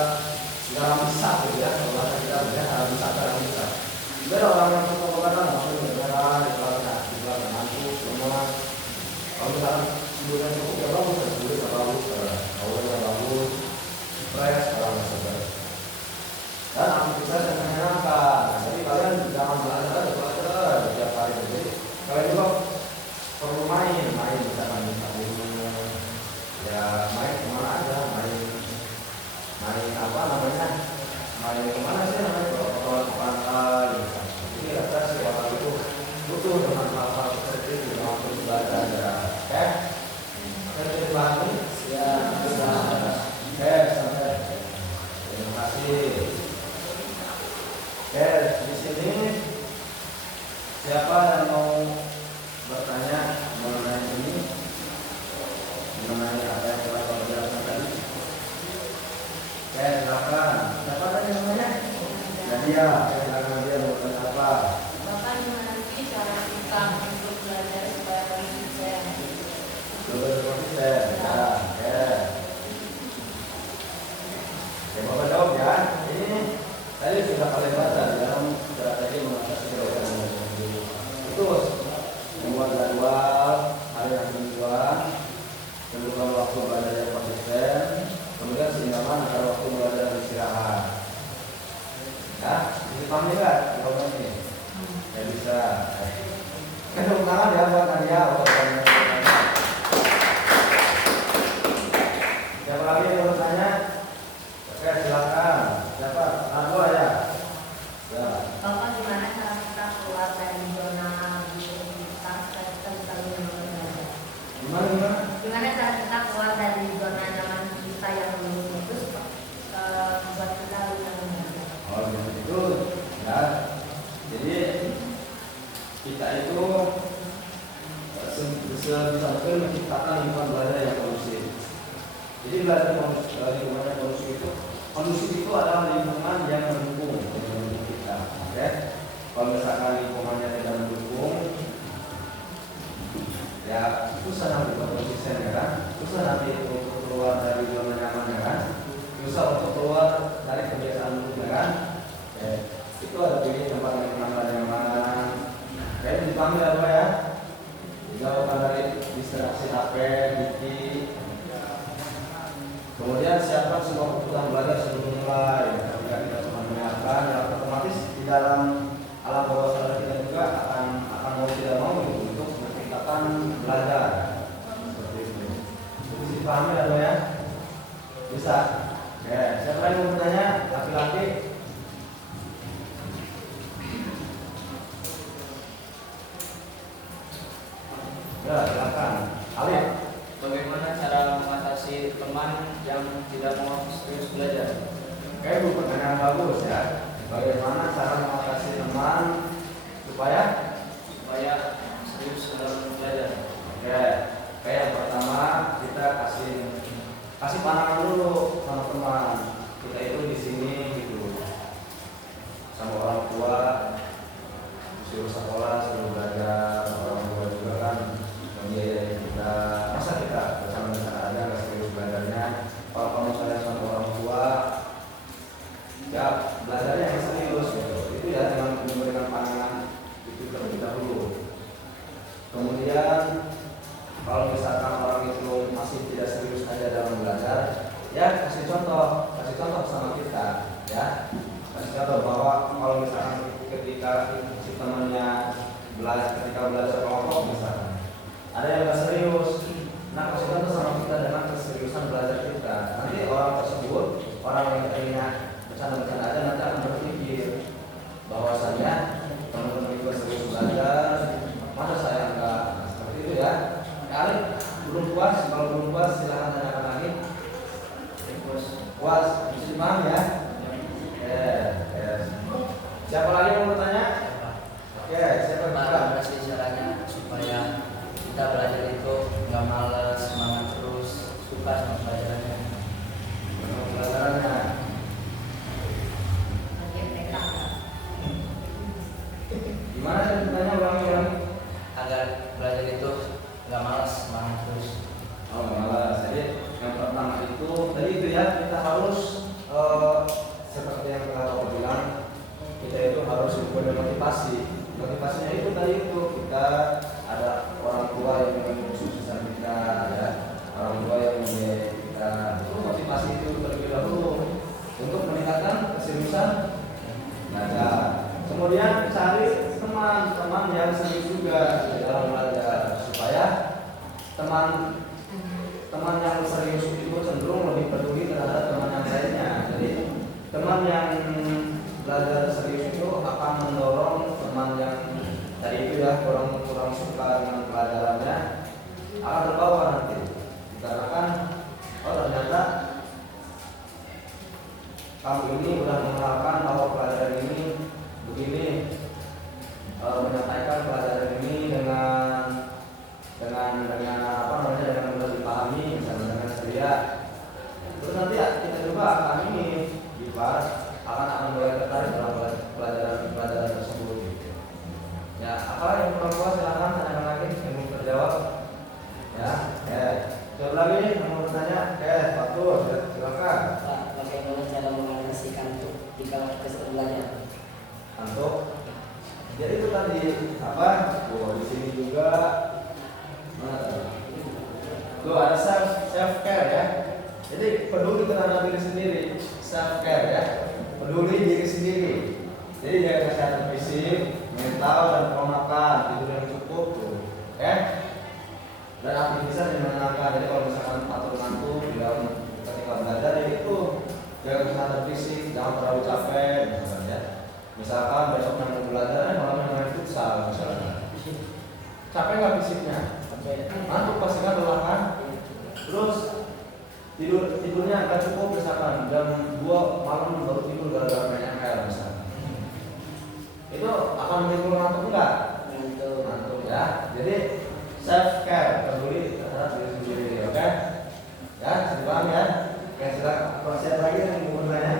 nggak bisa gitu ya. Kalau bahasa kita nggak bisa. Beda orang yang suka begadang, maksudnya begadang, di belakang ngantuk, lemah. Kalau misalkan tidurnya cukup ya bagus, tidurnya bagus, awalnya bagus, stres, orang stres. Dan aktivitas yang menyenangkan. Jadi kalian jangan belajar tiap hari. Jadi kalian juga Nadia. Silakan Nadia mau bertanya apa? Bapak gimana sih cara kita untuk belajar supaya konsisten? Belajar konsisten. Ya, oke. Ya, Bapak jawab ya. Ini tadi sudah kalian baca di dalam strategi mengatasi kegagalan. Itu membuat jadwal hari yang mingguan, tentukan waktu belajar yang konsisten, kemudian seimbangan antara waktu belajar dan istirahat. Ya, dipahami nggak jawaban ini? Ya bisa. Tepuk tangan ya buat Nadia. Siapa lagi yang mau bertanya? Oke, silakan. Siapa? Dua ya. Ya. Bapak gimana cara kita keluar dari zona kita supaya kita bisa lebih belajar? Gimana? Gimana cara kita keluar dari zona nyaman kita yang belum putus buat kita bisa belajar? Oh gitu ya. Jadi kita itu sebisa mungkin menciptakan lingkungan belajar yang kondusif. Jadi belajar lingkungan yang kondusif itu adalah lingkungan yang mendukung kita. Oke. Kalau misalkan lingkungannya tidak mendukung, ya susah nanti untuk konsisten ya kan. Susah nanti untuk keluar dari zona nyaman ya kan. Susah untuk keluar dari kebiasaan dulu ya kan. Oke. Itu ada pilih tempat yang nyaman. Kayak dipanggil apa ya? Dijauhkan dari distraksi HP, buku. Kemudian siapkan semua kebutuhan belajar sebelum mulai. Ketika kita cuma menyiapkan, ya otomatis di dalam alam bawah sadar kita juga akan mau tidak mau untuk menciptakan belajar seperti itu. Jadi dipahami ada ya? Bisa. Oke, siapa yang mau bertanya? Laki-laki. Ya, silakan. Alif. Bagaimana cara mengatasi teman yang tidak mau serius belajar? Kayak bukan pertanyaan bagus ya. Bagaimana cara mengatasi teman supaya serius dalam belajar? Oke. Kayak yang pertama kita kasih pandangan dulu sama teman. Kita itu di sini gitu. Sama orang tua suruh sekolah, suruh belajar, orang tua juga kan membiayai kita. Masa kita bersama-sama aja nggak serius belajarnya? Kalau kamu sayang sama orang tua, ya belajarnya yang serius gitu. Itu ya dengan memberikan pandangan itu terlebih dahulu. Kemudian kalau misalkan orang itu masih tidak serius aja dalam belajar, ya kasih contoh sama kita, ya kasih contoh bahwa kalau misalkan ketika si temannya ketika belajar kelompok misalkan ada yang nggak serius, nah kasih contoh sama kita dengan keseriusan belajar kita. Nanti orang tersebut, orang yang tadinya bercanda-bercanda aja nanti akan berpikir bahwasanya teman-teman itu serius belajar, masa saya enggak? Nah, seperti itu ya. Kali belum puas, kalau belum puas silahkan tanyakan lagi. Puas, bisa dipahami ya? Siapa lagi yang mau bertanya? Oke, siapa yang Gimana sih caranya supaya kita belajar itu nggak males, semangat terus, suka sama pelajarannya? Pelajarannya? Gimana tadi bertanya ulangi? Agar belajar itu nggak males, semangat terus. Oh, nggak malas. Jadi yang pertama itu tadi itu ya, kita harus seperti yang telah Bapak bilang, kita itu harus punya motivasi. Motivasinya itu tadi itu kita ada orang tua yang mensukseskan kita, ada orang tua yang membiayai kita. Itu motivasi itu terlebih dahulu untuk meningkatkan keseriusan belajar. Kemudian cari teman yang serius juga di dalam belajar supaya teman yang serius itu cenderung lebih peduli terhadap teman yang lainnya. Jadi teman yang belajar serius itu akan mendorong teman yang tadi itu ya kurang suka mana tadi? Tuh ada self care ya. Jadi peduli terhadap diri sendiri, self care ya. Peduli diri sendiri. Jadi jaga kesehatan fisik, mental dan pola makan, tidur yang cukup tuh, ya. Dan aktivitas yang menyenangkan. Jadi kalau misalkan atur ngantuk di dalam ketika belajar ya itu jaga kesehatan fisik, jangan terlalu capek, misalkan ya. Misalkan besok mau belajar, malam main futsal misalnya. Capek nggak fisiknya? Ngantuk pasti kan kelelahan. Terus tidurnya nggak cukup misalkan jam 2 malam baru tidur gara-gara main ML misalnya. Itu akan menimbulkan ngantuk enggak? Ngantuk ya. Jadi self care, peduli terhadap diri sendiri, oke? Ya, sudah paham ya? Oke, silakan. Proses lagi yang mau bertanya.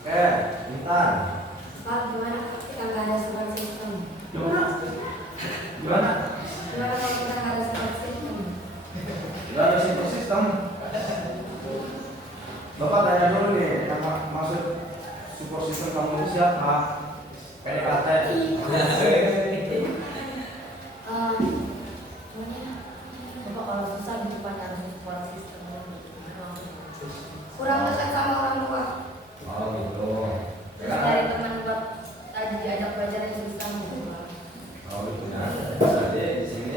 Oke, Intan. Pak, gimana kita nggak ada support system? Gimana? Gimana kalau kita nggak ada support system? Gak ada support system. Bapak tanya dulu nih, yang maksud support system kamu itu siapa? PDKT. Coba kalau susah di depan harus support system. Kurang dekat sama orang tua. Oh gitu. Terus dari teman buat tadi diajak belajar yang susah. Oh gitu ya. Jadi di sini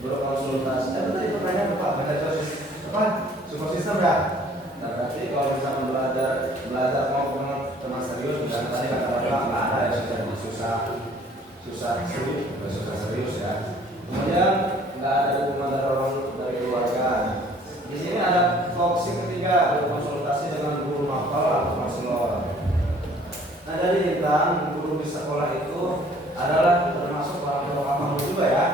berkonsultasi. Tadi pertanyaan Bapak baca apa? Support system ya. Nah berarti kalau misalkan belajar mau teman serius, dan tadi kata Bapak nggak ada ya susah serius ya. Kemudian nggak ada dukungan dari orang dari keluarga. Di sini ada opsi ketiga, berkonsultasi dengan guru mapel atau konselor. Nah dari Intan, guru di sekolah itu adalah termasuk orang tua kamu juga ya.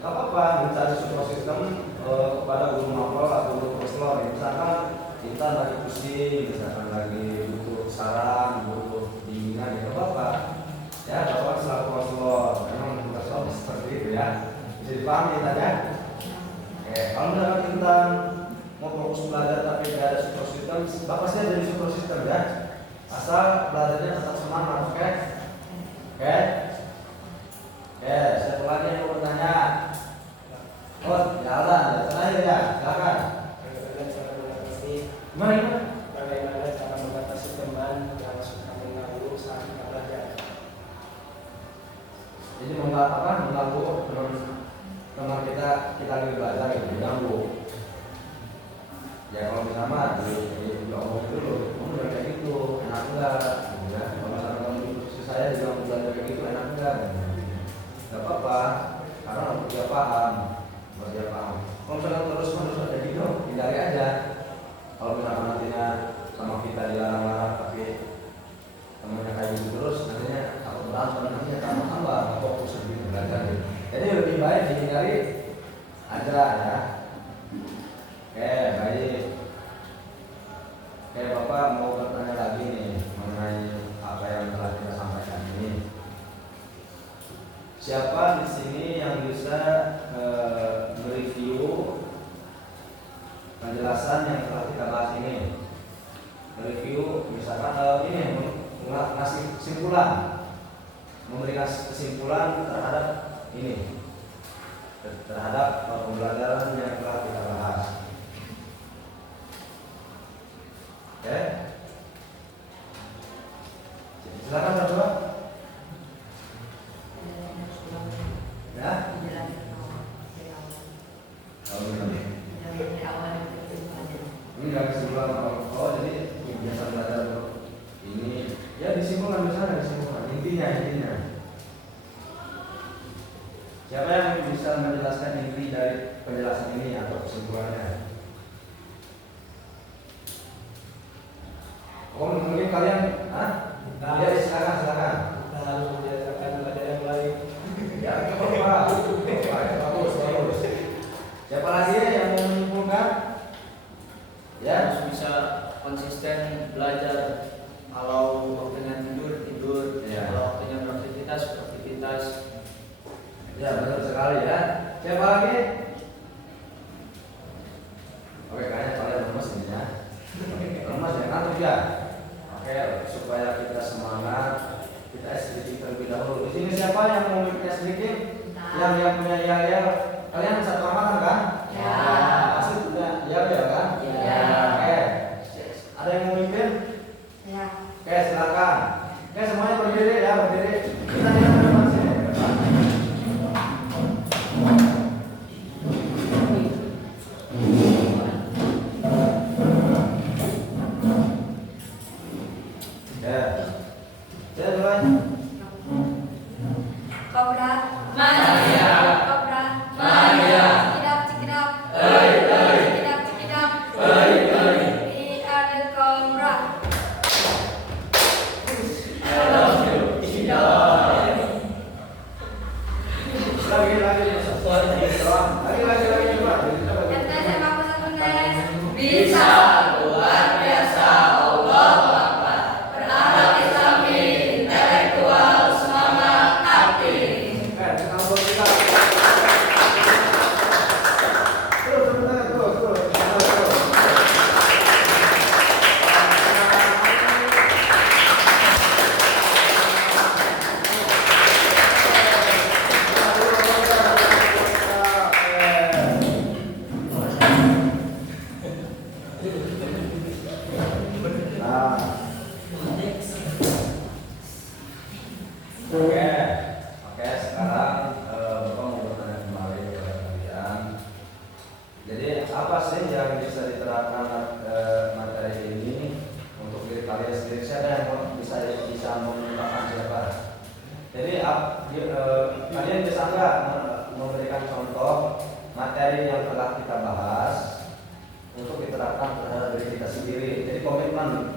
Gak apa-apa mencari support system kepada guru mapel atau guru konselor. Misalkan Intan lagi pusing, misalkan lagi butuh saran, butuh bimbingan, ya gak apa-apa. Ya, Bapak selaku konselor, memang konselor seperti itu ya. Bisa dipahami Intan ya. Oke, kalau misalkan Intan mau fokus belajar tapi tidak ada support system, Bapak pasti ada support system ya. Asal belajarnya tetap semangat, oke? Oke? Oke, siapa lagi yang mau bertanya? Oh, jalan, terakhir ya, silakan. Gimana? Bagaimana cara mengatasi teman yang suka mengganggu saat kita belajar? Jadi mengganggu teman kita lagi belajar gitu, mengganggu. Ya kalau bisa mah diomong dulu, kamu udah kayak gitu, enak enggak? Ya, kalau misalnya kamu saya juga belajar kayak gitu, enak enggak? Gak apa-apa, karena dia paham. Kalau misalnya terus ada gitu, hindari aja. Kalau misalkan nantinya sama kita dilarang-larang tapi temennya kayak gitu terus, nantinya aku berantem, nantinya tambah fokus lebih belajar gitu. Jadi lebih baik dihindari aja ya. Oke, baik. Oke, Bapak mau bertanya lagi nih mengenai apa yang telah kita sampaikan ini. Siapa di sini yang bisa mereview penjelasan yang telah kita bahas ini? Review misalkan ini ngasih kesimpulan, memberikan kesimpulan terhadap ini, terhadap pembelajaran yang telah kita bahas. Oke, silakan coba. Ya. Ini nggak kesimpulan. Oh jadi biasa belajar ini. Ya disimpulkan misalnya disimpulkan. Intinya. Siapa yang bisa menjelaskan inti dari penjelasan ini atau kesimpulannya? Oh mungkin kalian, ya silakan. Lalu menjelaskan belajar yang lain. Ya apa? Bagus. Siapa lagi yang mau menyimpulkan? Ya. Harus bisa konsisten belajar. Kalau waktunya tidur, Ya. kalau waktunya beraktivitas. Ya benar sekali ya. Siapa lagi? Oke, kayaknya kalian lemas ini ya. Lemas ya, ngantuk ya. Oke, supaya kita semangat, kita sedikit terlebih dahulu. Di sini siapa yang mau mikirnya sedikit? Yang punya yel, kalian satu angkatan kan? Ya. Pasti punya yel kan? Ya. Oke. Ada yang mau mimpin? Ya. Oke, silakan. Oke, semuanya berdiri ya, berdiri. Kita lihat ke depan sini. Ke depan. Ya. Saya mulai. Kobra. Mania. Kobra. Mania. Cikidap, cikidap. Hey, hey. Cikidap, cikidap. Hey, hey. We are the Cobra. Lagi. Coba. Ente sepak bola Tunes. Bisa luar biasa Allah Akbar. Beranak Islami, intelektual, semangat, aktif. Terus. Nah. Oke, sekarang Bapak mau bertanya kembali kepada kalian. Jadi apa sih yang bisa diterapkan materi ini untuk diri kalian sendiri? Siapa yang bisa mengungkapkan siapa? Jadi kalian bisa nggak memberikan contoh materi yang telah kita bahas untuk diterapkan terhadap diri kita sendiri? Jadi komitmen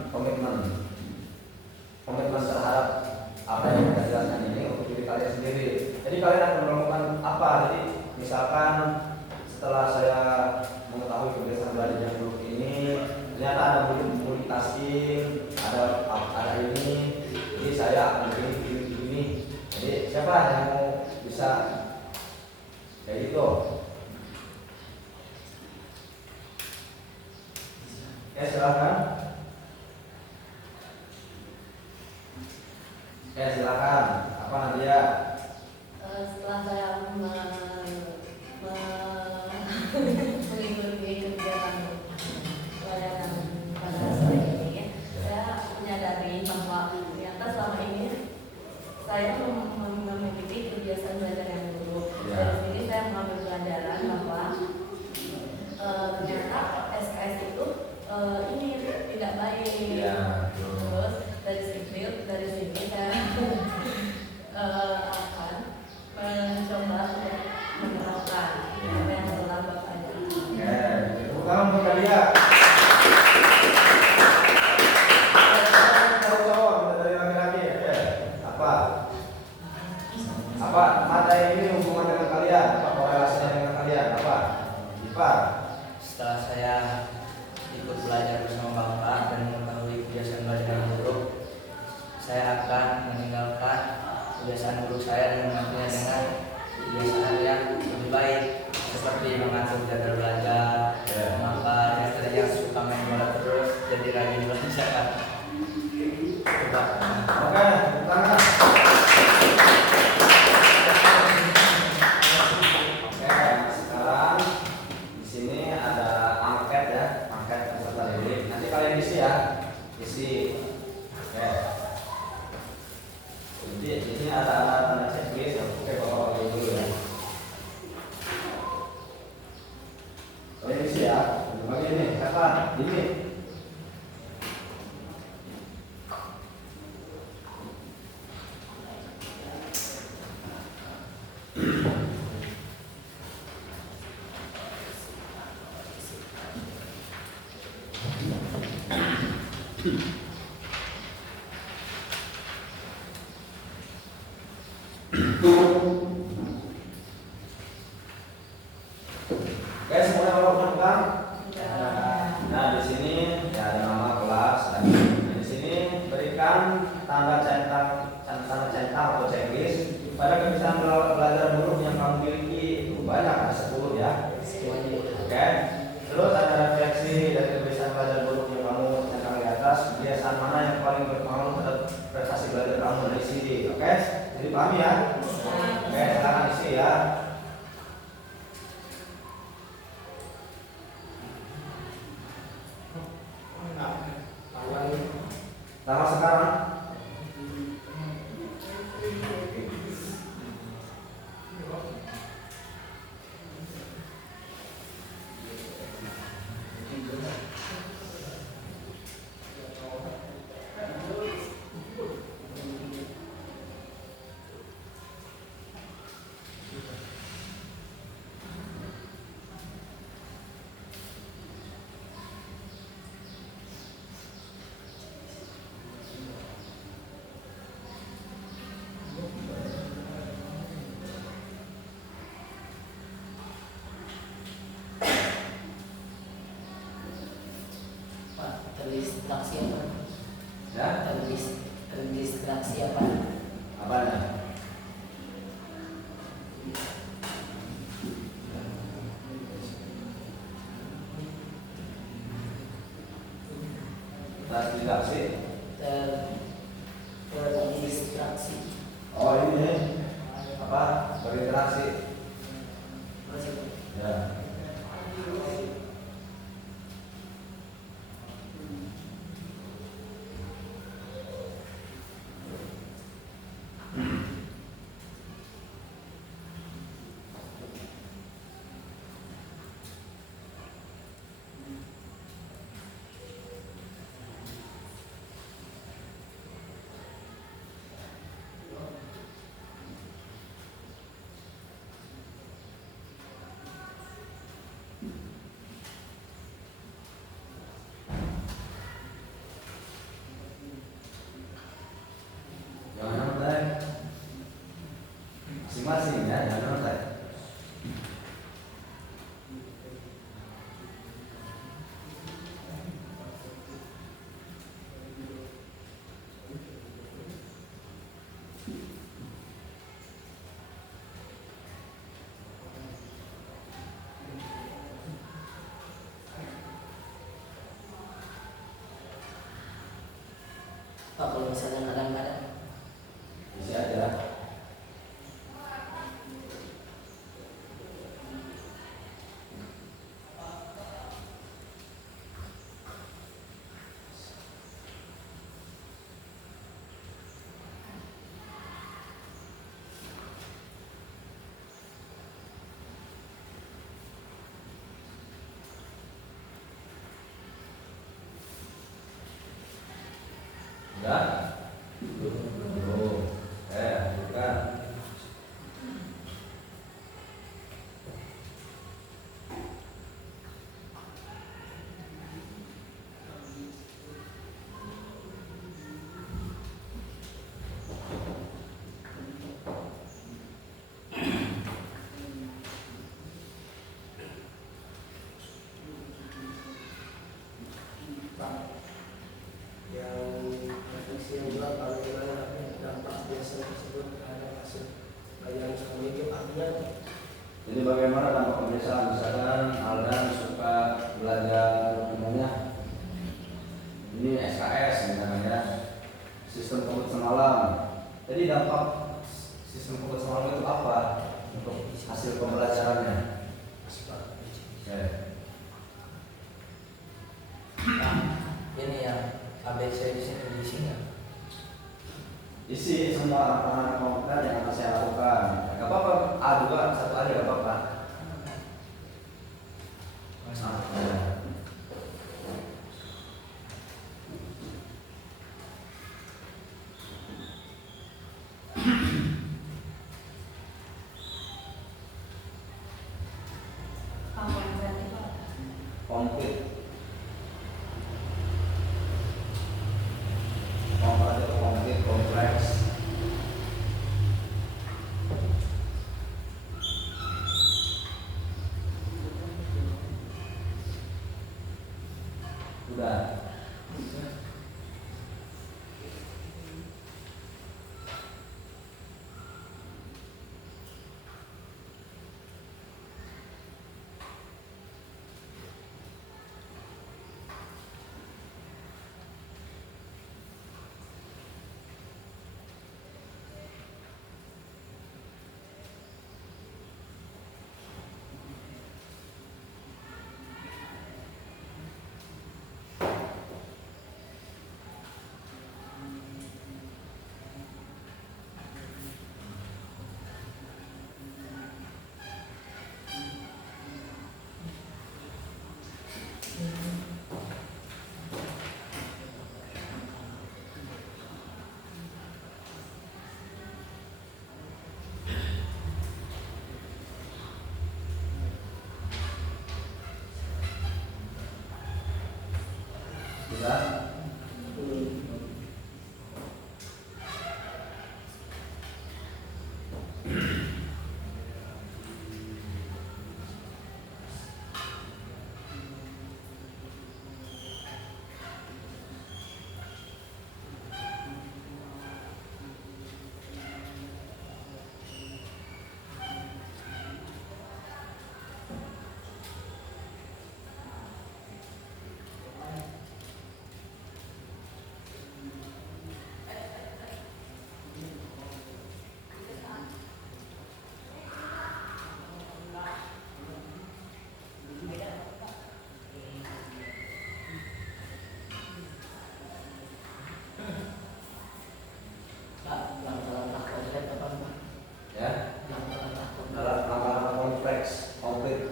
terhadap apa yang kita jelaskan ini untuk diri kalian sendiri. Jadi kalian akan melakukan apa? Jadi misalkan setelah saya mengetahui kebiasaan belajar yang buruk ini, ternyata ada multitasking, ada ini, jadi saya akan begini. Jadi siapa yang mau bisa kayak gitu? Ya silakan. Ya silakan. Apa Nadia? Setelah saya mengikuti kegiatan pelajaran pada sore ini, saya menyadari bahwa ternyata selama ini saya memiliki kebiasaan belajar yang buruk. Ya. Dari sini saya mengambil pelajaran bahwa ternyata SKS itu ini tidak baik. Ya. Terus dari sini saya akan mencoba untuk menerapkan apa yang telah Bapak ajarkan. Oke, tepuk tangan buat Nadia. Cowok-cowok, minta dari laki-laki. Oke. Apa materi ini hubungan dengan kalian? Apa korelasinya dengan kalian? Apa? Ipar. Setelah saya ikut belajar bersama Bapak dan mengetahui kebiasaan belajar yang buruk, saya akan meninggalkan kebiasaan buruk saya dan menggantinya dengan kebiasaan yang lebih baik, seperti mengatur jadwal belajar, makan, yang tadi yang suka main bola terus jadi rajin belajar. Coba. Oke, tepuk tangan. Oke, sekarang di sini ada angket ya, angket peserta didik. Nanti kalian isi ya, isi. Oke. Jadi di sini ada tanda checklist. Oke, Bapak bagi dulu ya. Kalian isi ya. Bagi ini, kata ini. Oke, semuanya kalau pegang. Nah, di sini ya ada nama kelas. Dan di sini berikan tanda centang atau checklist pada kebiasaan belajar buruk yang kamu miliki. Itu banyak, ada 10 ya. Oke. Terus ada refleksi dari kebiasaan belajar buruk yang kamu centang di atas. Kebiasaan mana yang paling berpengaruh terhadap prestasi belajar kamu dari sini. Oke. Jadi paham ya? Oke, silakan isi ya. Terdistraksi apa? Ya, Terdistraksi apa? apanya? Transaksi. Terdistraksi. Oh ini apa? Berinteraksi. Ya. Jangan nonton. Masing-masing ya, jangan nonton. Pak, kalau misalnya kadang-kadang Isi aja. Udah? Bukan. Yang refleksi yang bulat bagaimana dampak biasa tersebut terhadap hasil bayaran selama itu artinya Jadi bagaimana dampak pemeriksaan? Misalkan Aldan suka belajar namanya ini SKS misalnya ya, sistem komput semalam. Jadi dampak sistem komput semalam itu apa untuk hasil pembelajarannya? Oke. ini yang ABC di sini diisinya. Isi semua anak-anak komputer yang akan saya lakukan. Gak apa-apa, A2, satu aja gak apa-apa. Ya. Komponen berarti Pak. Komplit. Komponen itu komplit, kompleks. Udah. Sudah.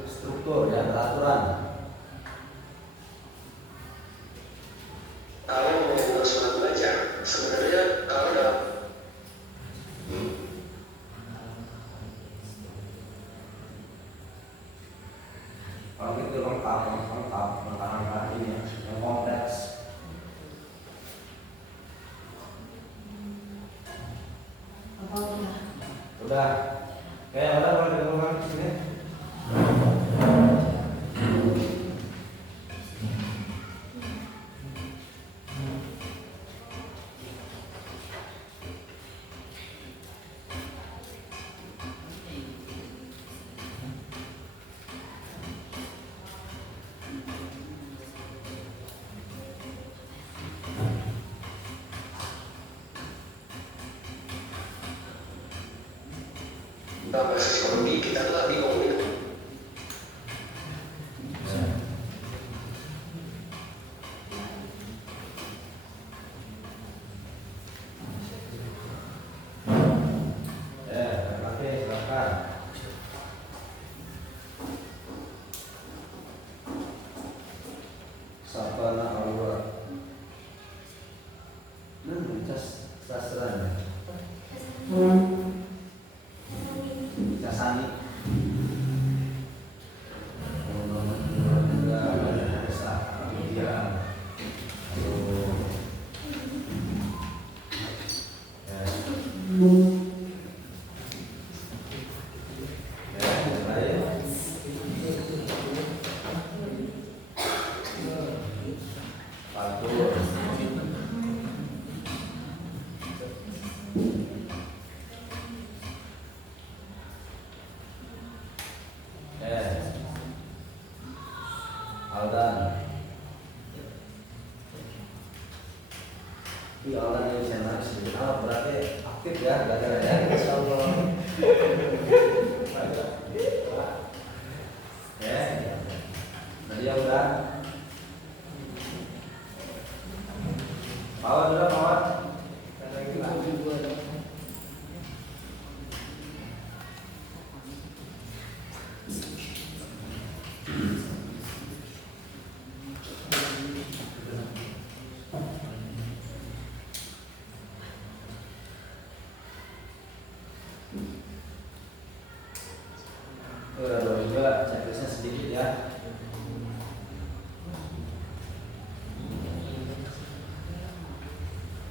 terstruktur ya, teraturan. Kalau ngomongin semangat belajar, sebenarnya kalau dalam kalau itu lengkap langkah ini yang kompleks. Udah, udah boleh ditemukan di sini. bahasa psikologi kita tuh lagi ngomongin Oke, silakan. Sabana Aurora. Sastranya. Casani. Aldan. Ini Aldan yang channel sedikit berarti aktif ya belajar ya. Insyaallah. Nadia udah. Mawar udah mawar. Udah juga checklistnya sedikit ya.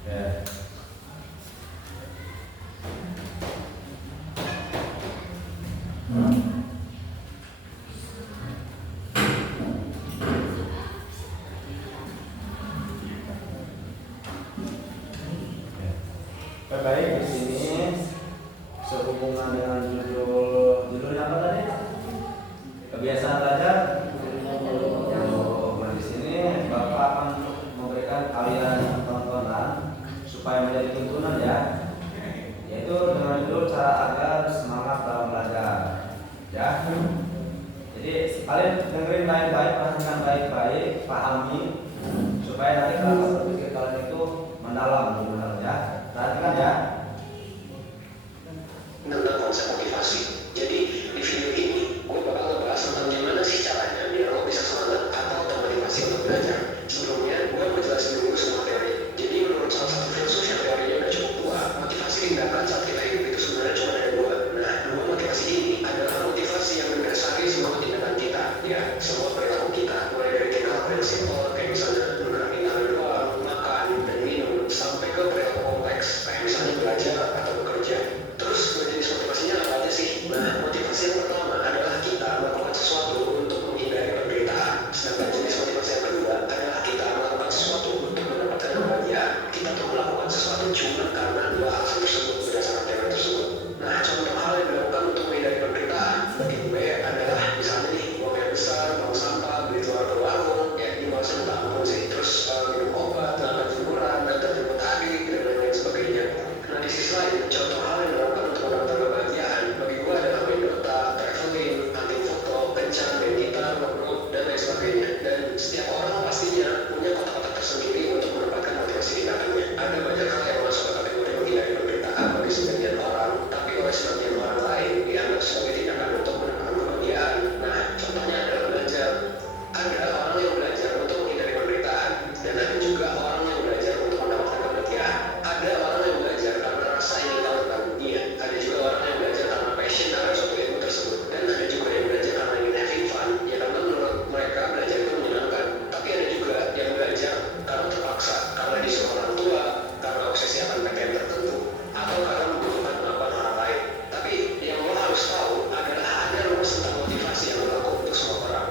Ya. Baik, di sini sehubungan dengan judulnya apa tadi? Kebiasaan belajar. Nah, di sini Bapak akan memberikan kalian tontonan supaya menjadi tuntunan ya, yaitu dengan judul cara agar semangat dalam belajar. Ya. Jadi kalian dengerin baik-baik, perhatikan baik-baik, pahami supaya nanti kalau berpikir kalian itu mendalam benar ya. Perhatikan ya. tentang konsep motivasi. Jadi di video ini gue bakal ngebahas tentang gimana sih caranya biar lo bisa semangat atau termotivasi untuk belajar. Sebelumnya gue mau jelasin dulu semua teori. Jadi menurut salah satu filsuf yang teorinya udah cukup tua, motivasi tindakan saat kita hidup itu sebenarnya cuma ada dua. Nah, dua motivasi ini adalah motivasi yang mendasari semua tindakan kita. Ya, semua perilaku kita, mulai dari tindakan yang simpel kayak misalnya menggerakkan tangan doang, makan dan minum, sampai ke perilaku kompleks kayak misalnya belajar atau bekerja. Terus jenis motivasinya apa aja sih? Nah, motivasi yang pertama adalah kita melakukan sesuatu untuk menghindari penderitaan. Sedangkan jenis motivasi yang kedua adalah kita melakukan sesuatu untuk mendapatkan kebahagiaan. Kita tuh melakukan sesuatu cuma karena dua alasan tersebut berdasarkan teori tersebut. Nah, contoh hal yang dilakukan untuk menghindari penderitaan bagi gue adalah misalnya nih, buang air besar, buang sampah, beli telur ke warung, ya ini maksudnya minta ampun sih. Terus minum obat, melakukan hiburan, dan terjemput adik, dan lain-lain sebagainya. Nah, di sisi lain, contoh hal yang dilakukan untuk mendapatkan kebahagiaan bagi gue adalah main Dota, traveling, hunting foto, kencan, main gitar, ngerokok, dan lain sebagainya. Dan setiap orang pastinya punya kotak-kotak tersendiri untuk mendapatkan motivasi tindakannya. Ada banyak hal yang masuk ke kategori menghindari penderitaan bagi sebagian orang, tapi oleh sebagian orang lain dianggap sebagai tindakan untuk mendapatkan kebahagiaan. Nah, Contohnya adalah belajar. Ada orang yang belajar untuk menghindari penderitaan, dan ada juga orang yang belajar untuk mendapatkan kebahagiaan. Ada orang yang belajar karena rasa ingin tahu tentang dunia. Ada juga orang yang belajar karena passion terhadap suatu ilmu tersebut. Dan ada juga yang belajar karena ingin having fun, ya karena menurut mereka belajar itu menyenangkan. Tapi ada juga yang belajar karena terpaksa, karena disuruh orang tua, karena obsesi akan PTN tertentu, atau karena membutuhkan pengakuan orang lain. Tapi yang lo harus tahu adalah ada rumus tentang motivasi yang berlaku untuk semua orang.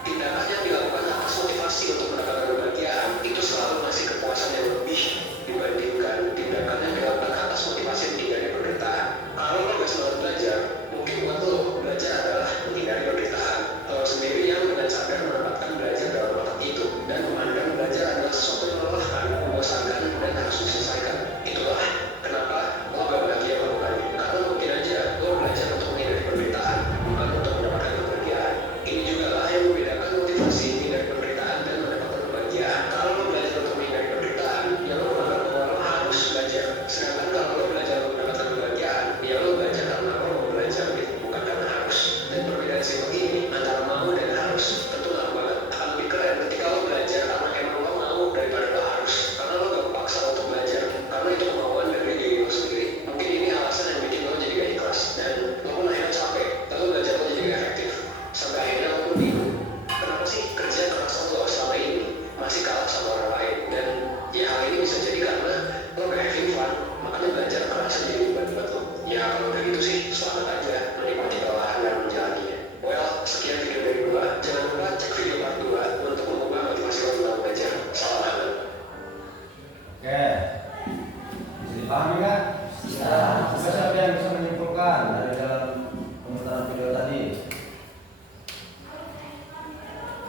Tindakan yang dilakukan atas motivasi untuk mendapatkan kebahagiaan itu selalu ngasih kepuasan yang lebih dibandingkan tindakan yang dilakukan atas motivasi menghindari penderitaan. Kalau lo gak semangat belajar, mungkin buat lo belajar adalah menghindari penderitaan. Lo sendiri yang dengan sadar menempatkan belajar dalam otak itu dan memandang belajar adalah sesuatu yang melelahkan, membosankan, dan harus diselesaikan. Itulah kenapa lo gak bahagia melakukannya. Karena mungkin aja lo belajar untuk menghindari penderitaan, bukan untuk mendapatkan kebahagiaan. Ini juga lah yang membedakan motivasi menghindari penderitaan dan mendapatkan kebahagiaan. Kalau lo belajar untuk menghindari penderitaan, ya lo menganggap bahwa lo harus belajar. Sedangkan kalau lo belajar untuk mendapatkan kebahagiaan, ya lo belajar karena lo mau belajar gitu, bukan karena harus. Dan perbedaan simpel ini antara mau dan harus tentu ngaruh banget. Akan lebih keren ketika lo belajar karena emang lo mau daripada lo harus. Karena lo gak paksa untuk belajar, karena itu kemauan dari diri lo sendiri. Mungkin ini alasan yang bikin lo jadi gak ikhlas, dan lo pun akhirnya capek, lalu belajar lo jadi gak efektif. Sampai akhirnya lo pun bingung, kenapa sih kerja keras lo selama ini masih kalah sama orang lain. Dan ya hal ini bisa jadi karena lo gak having fun, makanya belajar keras jadi beban buat lo. Ya kalau udah gitu sih, selamat aja menikmati kelelahan dan menjalaninya. Well, sekian video dari gua. Jangan lupa cek video part 2 untuk mengubah motivasi lo tentang belajar. Salam hangat. Oke, bisa dipahami kan? Bisa. Siapa yang bisa menyimpulkan dari dalam pemutaran video tadi?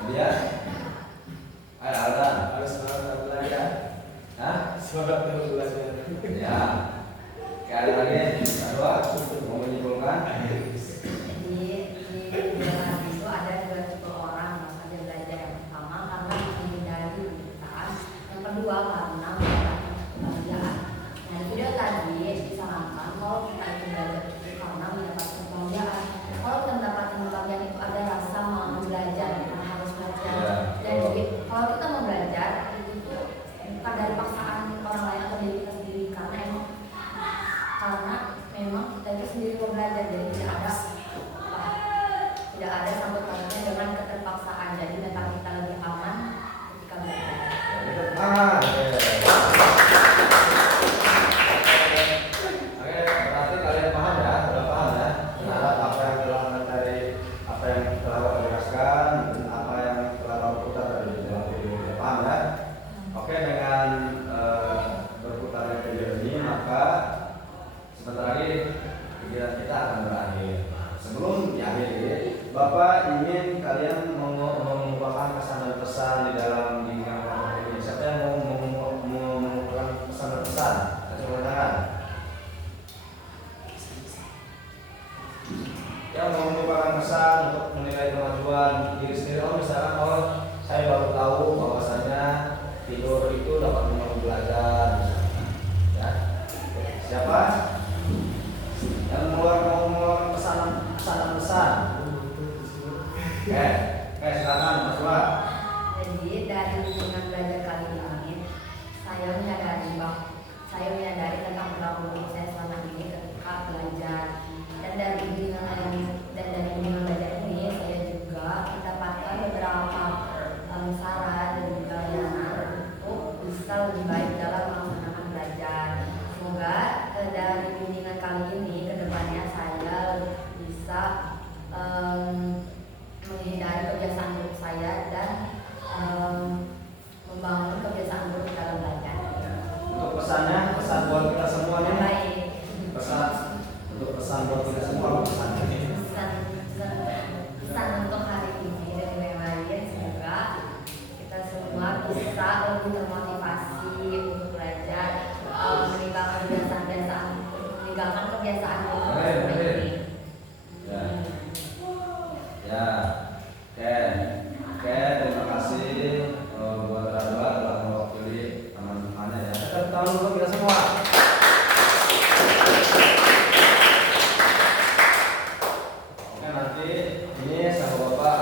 Dia? Ayo Aldan. Harus semangat belajar. Hah? Semangat belajar. Ya. Oke, ada lagi? Dua. Mau menyimpulkan? Di dalam itu ada dua tipe orang yang saja belajar. Yang pertama karena menghindari penderitaan, yang kedua karena mendapatkan kebahagiaan. Nah di video tadi disarankan kalau kita itu belajar itu karena mendapatkan kebahagiaan. Kalau kita mendapatkan kebahagiaan itu ada rasa mau belajar, karena harus belajar. Jadi kalau kita mau belajar itu bukan dari paksaan orang lain atau diri kita sendiri, karena memang kita itu sendiri mau belajar, jadi tidak ada sangkut pautnya dengan keterpaksaan. Jadi mental kita lebih aman ketika belajar. Oke, berarti kalian paham ya, sudah paham ya terhadap apa yang telah dari apa yang telah kau jelaskan dan apa yang telah kau putar dari dalam video ini, paham ya? Oke, dengan berputarnya video ini maka sebentar lagi kegiatan kita akan berakhir. Sebelum diakhiri, Bapak ingin kalian mengumpulkan pesan dan pesan di dalam bimbingan kelompok ini. Siapa yang mau mengumpulkan pesan dan pesan? Coba tangan. Yang mau mengumpulkan pesan untuk menilai kemajuan diri sendiri. Oh misalkan, saya baru tahu bahwasanya tidur itu dapat membangun belajar. Ya. Siapa? Yang mau mengeluarkan pesan. Oke, silakan Mas Wah. Jadi dari bimbingan belajar kali ini, saya menyadari tentang perilaku saya selama ini ketika belajar. Dan dari bimbingan belajar ini, saya juga mendapatkan beberapa saran dan juga layanan untuk bisa lebih baik dalam melaksanakan belajar. Semoga dari bimbingan kali ini kedepannya saya bisa menghindari kebiasaan buruk saya dan membangun kebiasaan buruk dalam belajar. Untuk pesannya, pesan buat kita semua nih. Baik. Pesan buat kita semua, pesannya. Pesan untuk hari ini dan yang lain, semoga kita semua bisa lebih termotivasi untuk belajar, meninggalkan kebiasaan buruk seperti ini. Ya. Oke, terima kasih buat Radwa telah mewakili teman-temannya ya. Kita tahu dulu kita semua. Oke, nanti ini sama Bapak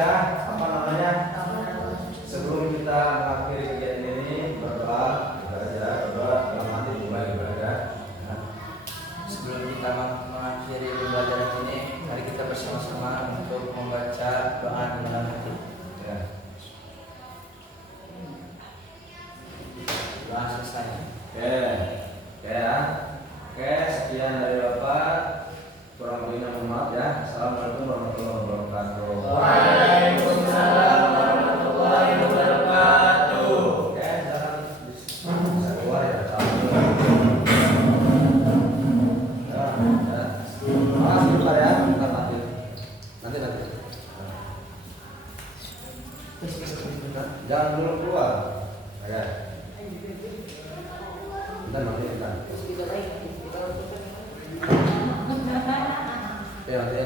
ya, apa namanya? Sebelum kita mengakhiri kegiatan ini, berdoa, dalam hati mulai beribadah. Sebelum kita mengakhiri pembelajaran ini, mari kita bersama-sama untuk membaca doa di dalam hati. Ya. Doa selesai. Oke, ya. Oke, sekian dari Bapak. Kurang lebihnya mohon maaf ya. Assalamualaikum warahmatullahi wabarakatuh. Waalaikumsalam warahmatullahi wabarakatuh. Oke, jangan bisa keluar ya. Sebentar ya, nanti. Jangan dulu keluar. Ya. Nanti. Ya, nanti.